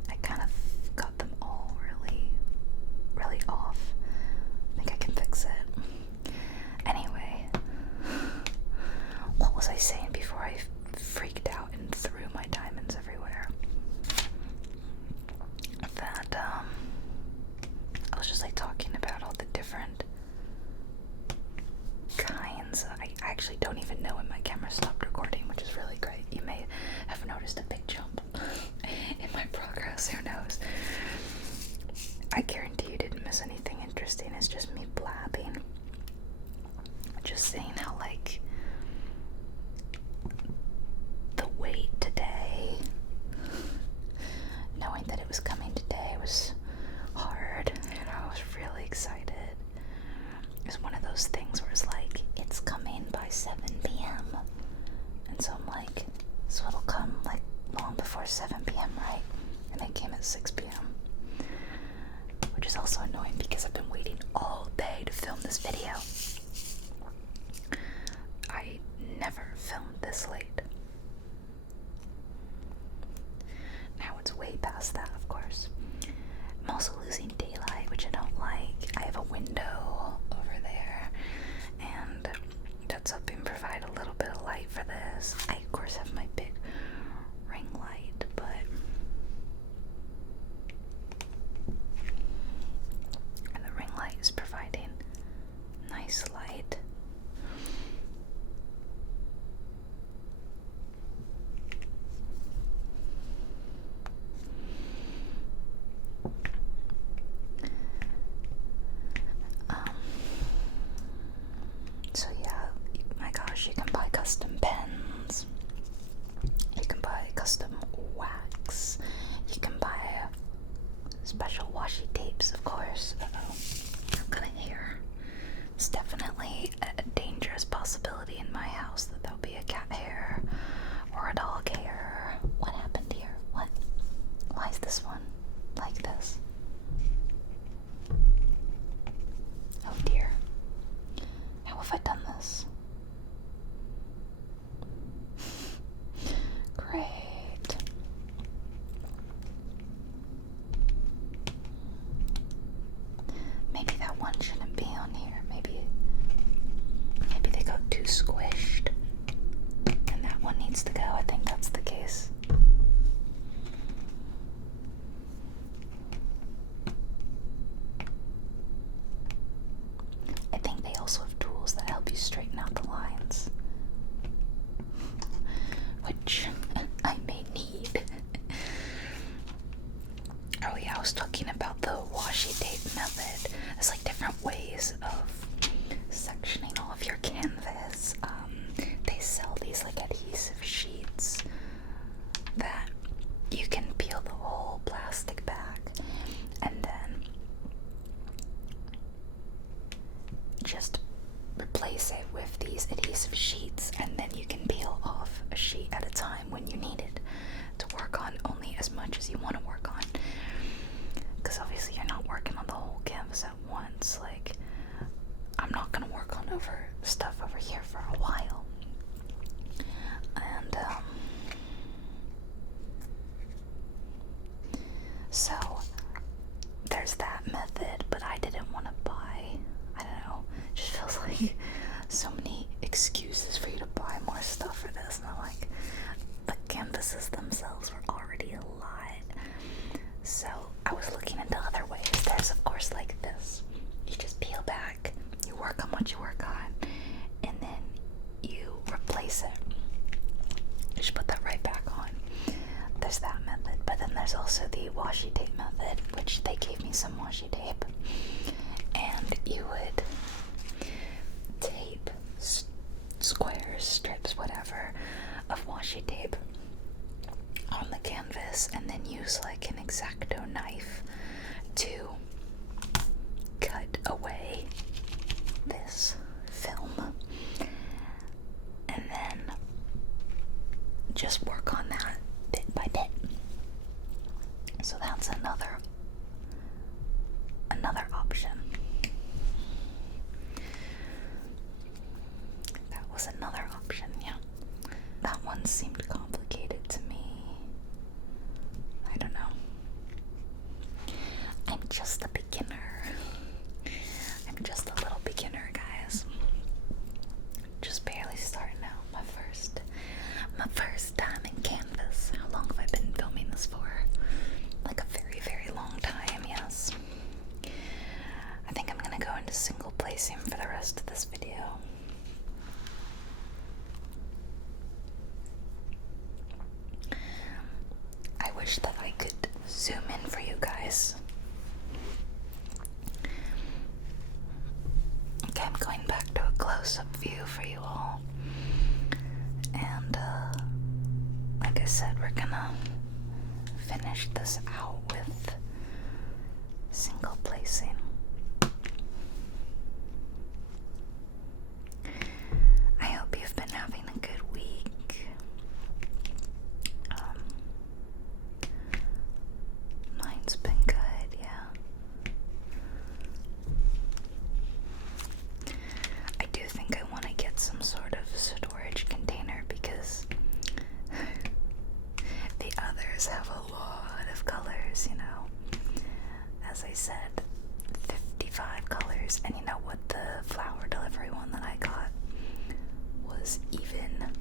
I kind of got them all really off. I think I can fix it. Anyway, what was I saying before I freaked out and threw my diamonds everywhere? That, I was just like talking about all the different kinds. I actually don't even know when my camera stopped recording, which is really great. You may have noticed a big jump in my progress, who knows? I guarantee you didn't miss anything interesting. It's just me blabbing. Just saying how, like, the wait today, knowing that it was coming today was hard. You know, I was really excited. It's one of those things where it's like, it's coming by 7 p.m. And so I'm like, so it'll come like long before 7 p.m., right? And it came at 6 p.m. Which is also annoying because I've been waiting all day to film this video. I never filmed this late. Now it's way past that, of course. I'm also losing daylight, which I don't like. I have a window over there, and that's helping provide a little bit of light for this. I, of course, have my big ring light, but and the ring light is providing nice light. So yeah, my gosh, you can buy custom pens, you can buy custom wax, you can buy special washi tapes, of course. Uh-oh, I'm gonna hear. It's definitely a dangerous possibility in my house that there'll be a cat hair or a dog hair. What happened here? What? Why is this one like this? Oh dear. How have I done this? Great. Maybe that one shouldn't be on here. Maybe they got too squished and that one needs to go. I think that's the case. I think they also have tools that help you straighten out the lines, which I may need. Oh yeah, I was talking about the washi tape method. There's like different ways of sectioning all of your canvas. They sell the you want to work on. Because obviously you're not working on the whole canvas at once. Like, I'm not going to work on stuff over here for a while. And, so there's that method, but I didn't want to buy, I don't know, it just feels like so many excuses for you to buy more stuff for this. And I'm like, the canvases themselves were already a lot. So I was looking into other ways. There's of course like this. You just peel back, you work on what you work on, and then you replace it. You just put that right back on. There's that method. But then there's also the washi tape method, which they gave me some washi tape. And you would tape squares, strips, whatever, of washi tape on the canvas, and then use like an X-Acto knife to cut away this film, and then just work on that bit by bit. So that's another option. That was another option, yeah. That one seemed complicated to me. I don't know. I'm just a beginner. I'm just a little beginner, guys. Just barely starting out. My first time in canvas. How long have I been filming this for? Like a very, very long time, yes. I think I'm gonna go into single placing for the rest of this video. I wish that I could zoom in for you guys. Okay, I'm going back to a close-up view for you all. And, like I said, we're gonna finish this out with single placing. I hope you've been having a good week. Mine's been good, yeah. I do think I want to get some sort of storage container because the others have a lot of colors, you know. As I said, 55 colors, and you know what, the flower delivery one that I got was even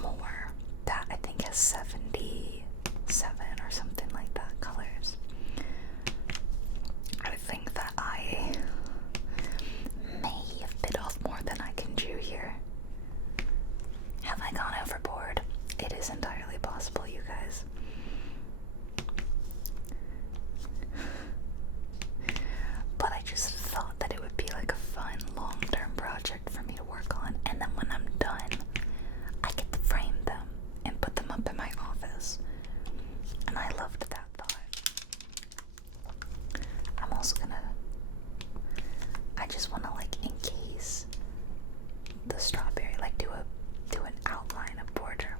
more. That I think has 77 or something like that colors. I think that I may have bit off more than I can chew here. Have I gone overboard? It is entirely possible, you guys. But I just thought that it would be like a fun long-term project for me to work on, and then when I'm done, I get to frame them and put them up in my office. And I loved that thought. I'm also gonna, I just wanna like encase the strawberry, like do an outline, a border.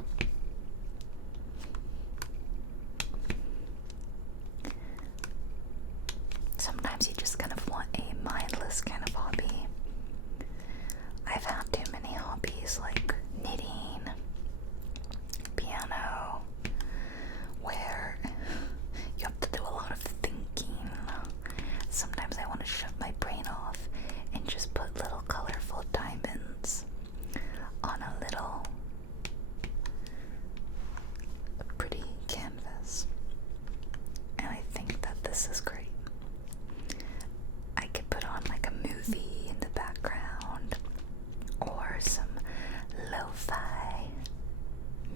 Sometimes you just kind of want a mindless kind of hobby. I've had too many hobbies like knitting, piano, where you have to do a lot of thinking. Sometimes I want to shut my brain off and just put little colorful diamonds on a little pretty canvas. And I think that this is great. I could put on like a movie in the background or some lo-fi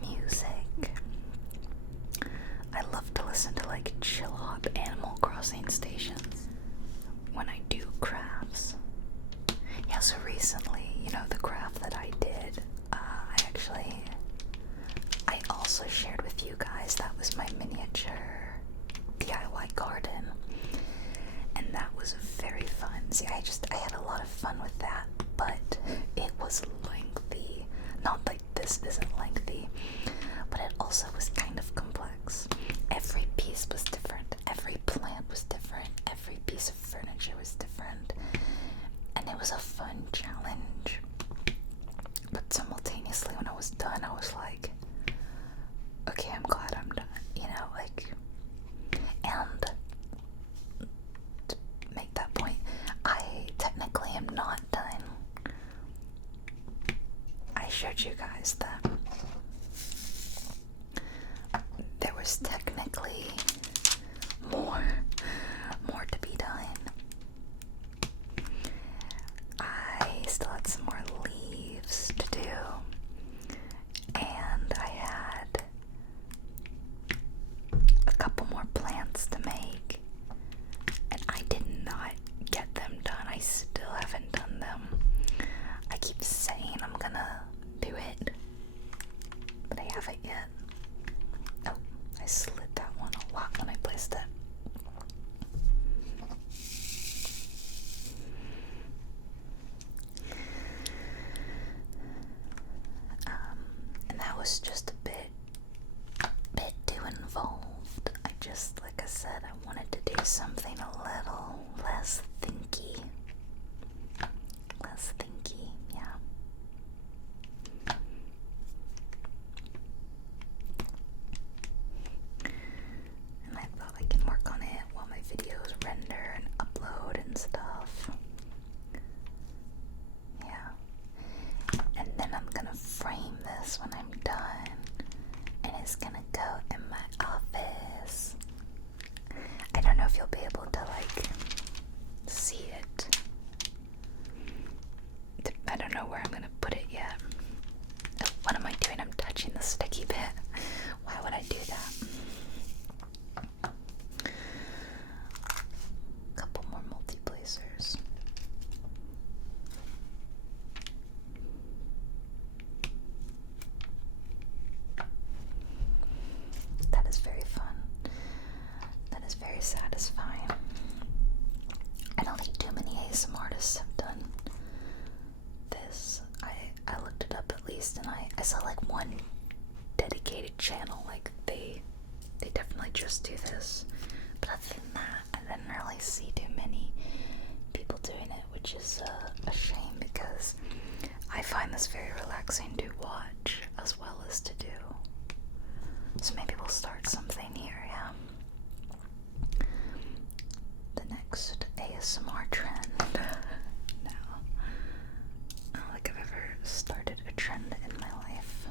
music. I love to listen to like chill hop Animal Crossing stations when I do crafts. Yeah, so recently, you know, the craft that I did, I also shared with you guys. That was my miniature DIY garden, and that was very fun. See, I had a lot of fun with that, but it was lengthy. Not like this isn't lengthy, but but it also was kind of complex. Every piece was different, every plant was different, every piece of furniture was different, and it was a fun challenge. But simultaneously, when I was done, I was like, okay, I'm glad I'm done, you know, like, and to make that point, I technically am not done. I showed you guys that there was technically more to be done. I still had some more leaves to do, and I had a couple more plants to make, and I did not get them done. I still haven't done them. I keep saying I'm gonna do it, but I haven't yet. Oh, I slid that one a lot when I placed it. And that was just a bit too involved. I just, like I said, I wanted to do something a little less thinky. Less thinky, yeah. And I thought I can work on it while my videos render and upload and stuff. Yeah. And then I'm gonna frame this when I'm done, and it's gonna go in my office. I don't know if you'll be able to like see it. I don't know where I'm gonna put it yet. What am I doing? I'm touching the sticky bit. Why would I do that? Couple more multi-placers. That is very fun. That is very satisfying. I don't think too many ASMR artists have done this. I looked it up at least, and I saw like one dedicated channel, like they definitely just do this. But other than that, I didn't really see too many people doing it, which is a shame, because I find this very relaxing to watch as well as to do. So maybe we'll start something here, yeah? The next ASMR trend. No. I don't think I've ever started a trend in my life.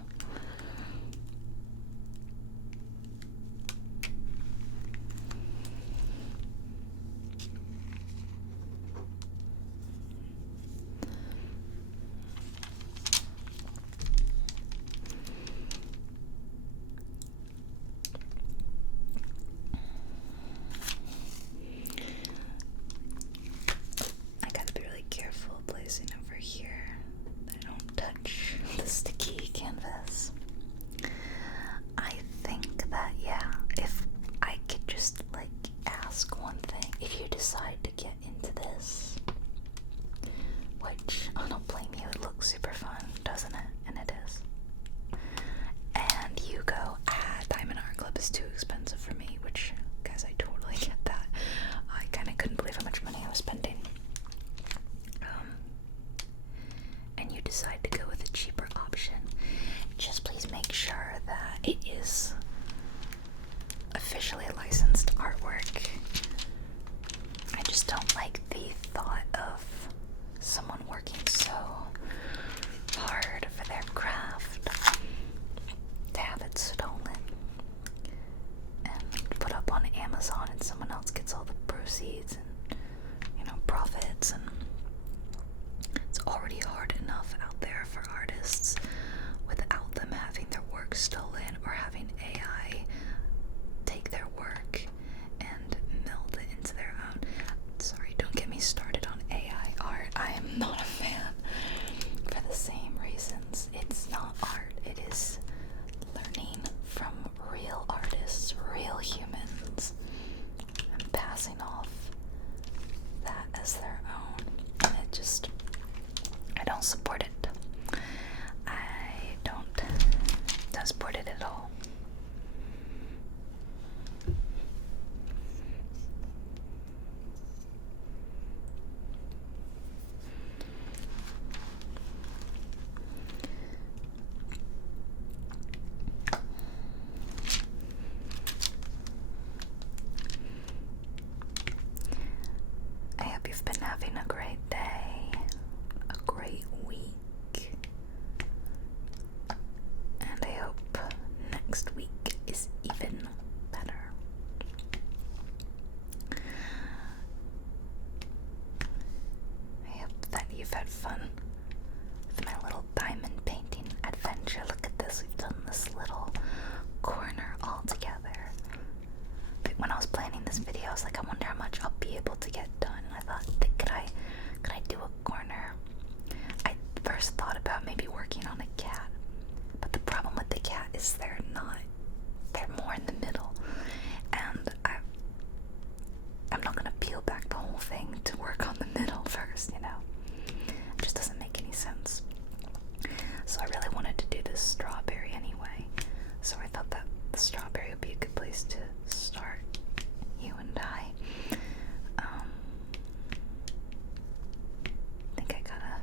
I gotta be really careful placing over here that I don't touch the sticky canvas. I think that, yeah, if I could just like ask one thing, if you decide to get into this, which I don't blame you, it looks super fun, doesn't it? And it is. And you go, Diamond Art Club is too expensive for me, which, guys, I totally get that. I kind of couldn't believe how much money I was spending. And you decide to go with a cheaper option, just please make sure that it is officially licensed artwork. I just don't like the thought of someone working so hard for their craft to have it stolen and put up on Amazon, and someone else gets all the proceeds and, you know, profits. And it's already hard enough out there for artists without them having their work stolen or having AI take their work and meld it into their own. Sorry, don't get me started on AI art. I am not a fan for the same reasons. It's not art. It is learning from real artists, real humans, and passing off that as their own. And it just, I don't support it. I don't support it at all. next week is even better. I hope that you've had fun with my little diamond painting adventure. Look at this, we've done this little corner all together. But when I was planning this video, I was like, I wonder how much I'll be able to get done. And I thought, could I do a corner? I first thought about maybe working on a cat, but the problem with the cat is they're more in the middle, and I'm not gonna peel back the whole thing to work on the middle first, you know? It just doesn't make any sense. So I really wanted to do this strawberry anyway, so I thought that the strawberry would be a good place to start, you and I. Think I gotta,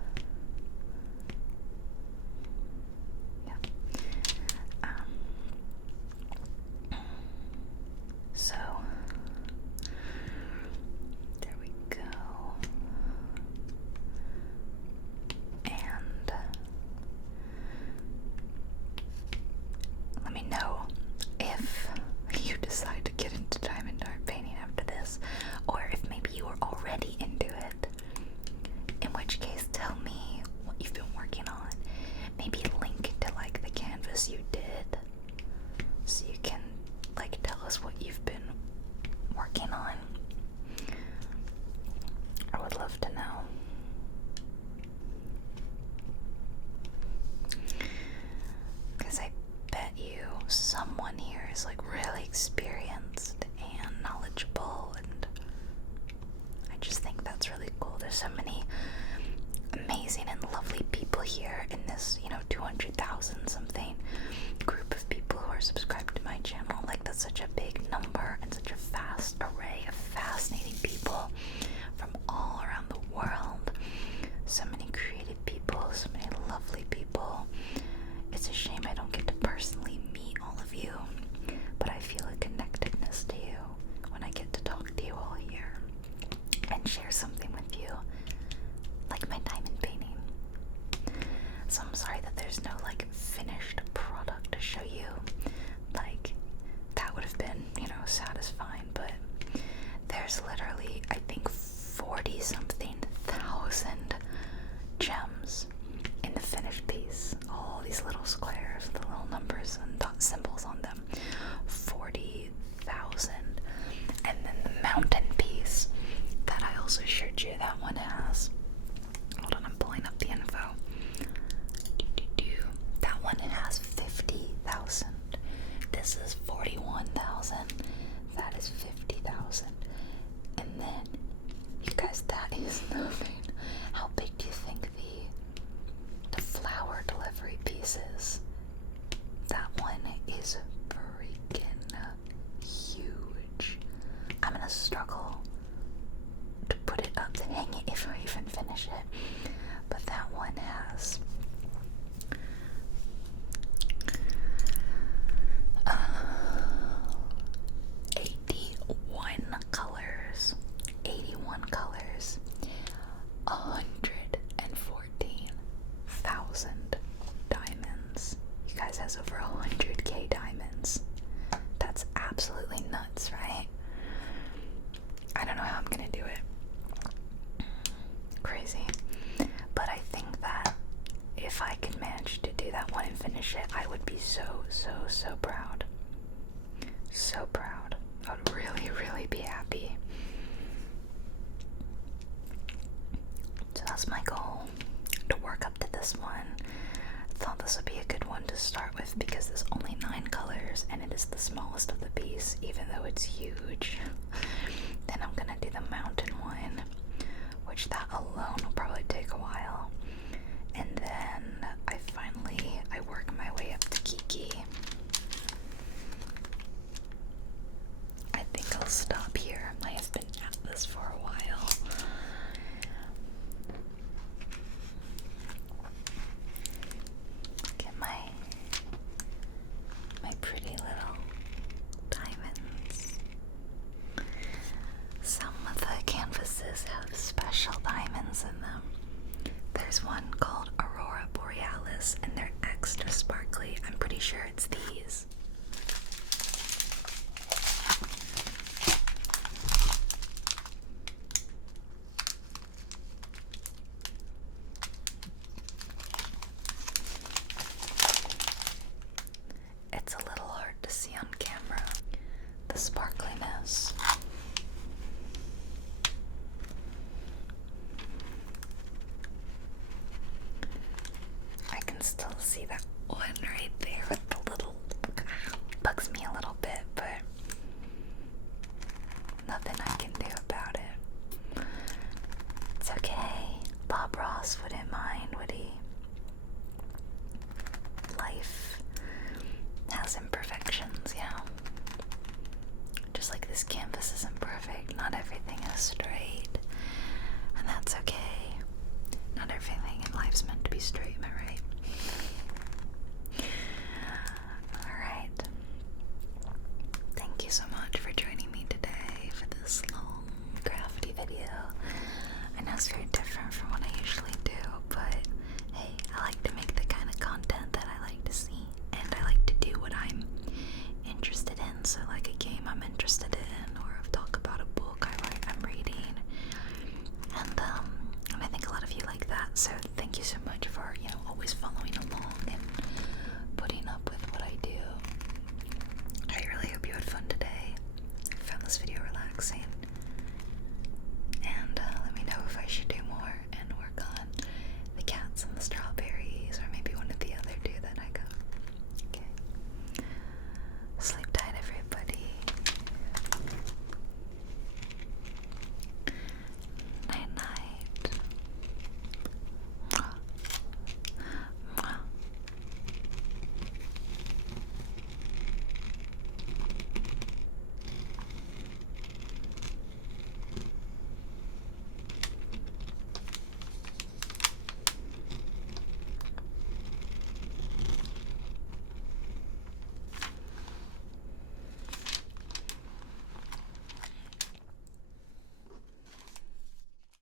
yeah. So there we go. And let me know if you decide to get into diamond art painting after this, or if maybe you are already into it. In which case, tell me what you've been working on. Maybe link to like the canvas you did, so you can like tell us what you've been working on. I would love to know. Because I bet you someone here is like really experienced and knowledgeable, and I just think that's really cool. There's so many amazing and lovely people here in this, 200,000 something group of people who are subscribed to my channel. Like, that's such a big number and such a vast array of fascinating people from all around the world. So many creative people, so many lovely people. It's a shame I don't get to personally meet all of you, but I feel a connectedness to you when I get to talk to you all here and share something with you, like my diamond painting. So I'm sorry that there's no like finished product to show you. Like, that would have been, satisfying, but there's literally, I think, 40 something thousand gems in the finished piece. All these little squares with the little numbers and dot symbols on them. 40,000. And then the mountain piece that I also showed you, that one has, hold on, I'm pulling up the info. That one has 50,000. This is 41,000. That is 50,000. And then, you guys, that is nothing. How big do you think the flower delivery piece is? That one is freaking huge. I'm gonna struggle to put it up to hang it if I even finish it. But that one has 81 colors. 81 colors. 114,000 diamonds. You guys, has over 100k diamonds. That's absolutely nuts, right? I don't know how I'm gonna do it. Crazy. But I think that if I could manage to do that one and finish it, I would be so, so, so proud. So proud. I would really, really be happy. So that's my goal, to work up to this one. I thought this would be a good one to start with because there's only 9 colors and it is the smallest of the piece, even though it's huge. Then I'm gonna do the mountain one, which that alone will probably take a while. And then I work my way up to Kiki. I think I'll stop here. I have been at this for a while. Look at my pretty little diamonds. Some of the canvases have special diamonds in them. There's one called Aurora Borealis, and they're extra sparkly see that one right there with the little, bugs me a little bit, but nothing I can do about it. It's okay. Bob Ross wouldn't mind, would he? Life has imperfections, yeah. Just like this canvas isn't perfect, not everything is straight, and that's okay. Not everything in life's meant to be straight, am I right? Alright. Thank you so much for joining me today for this long, crafty video. And as for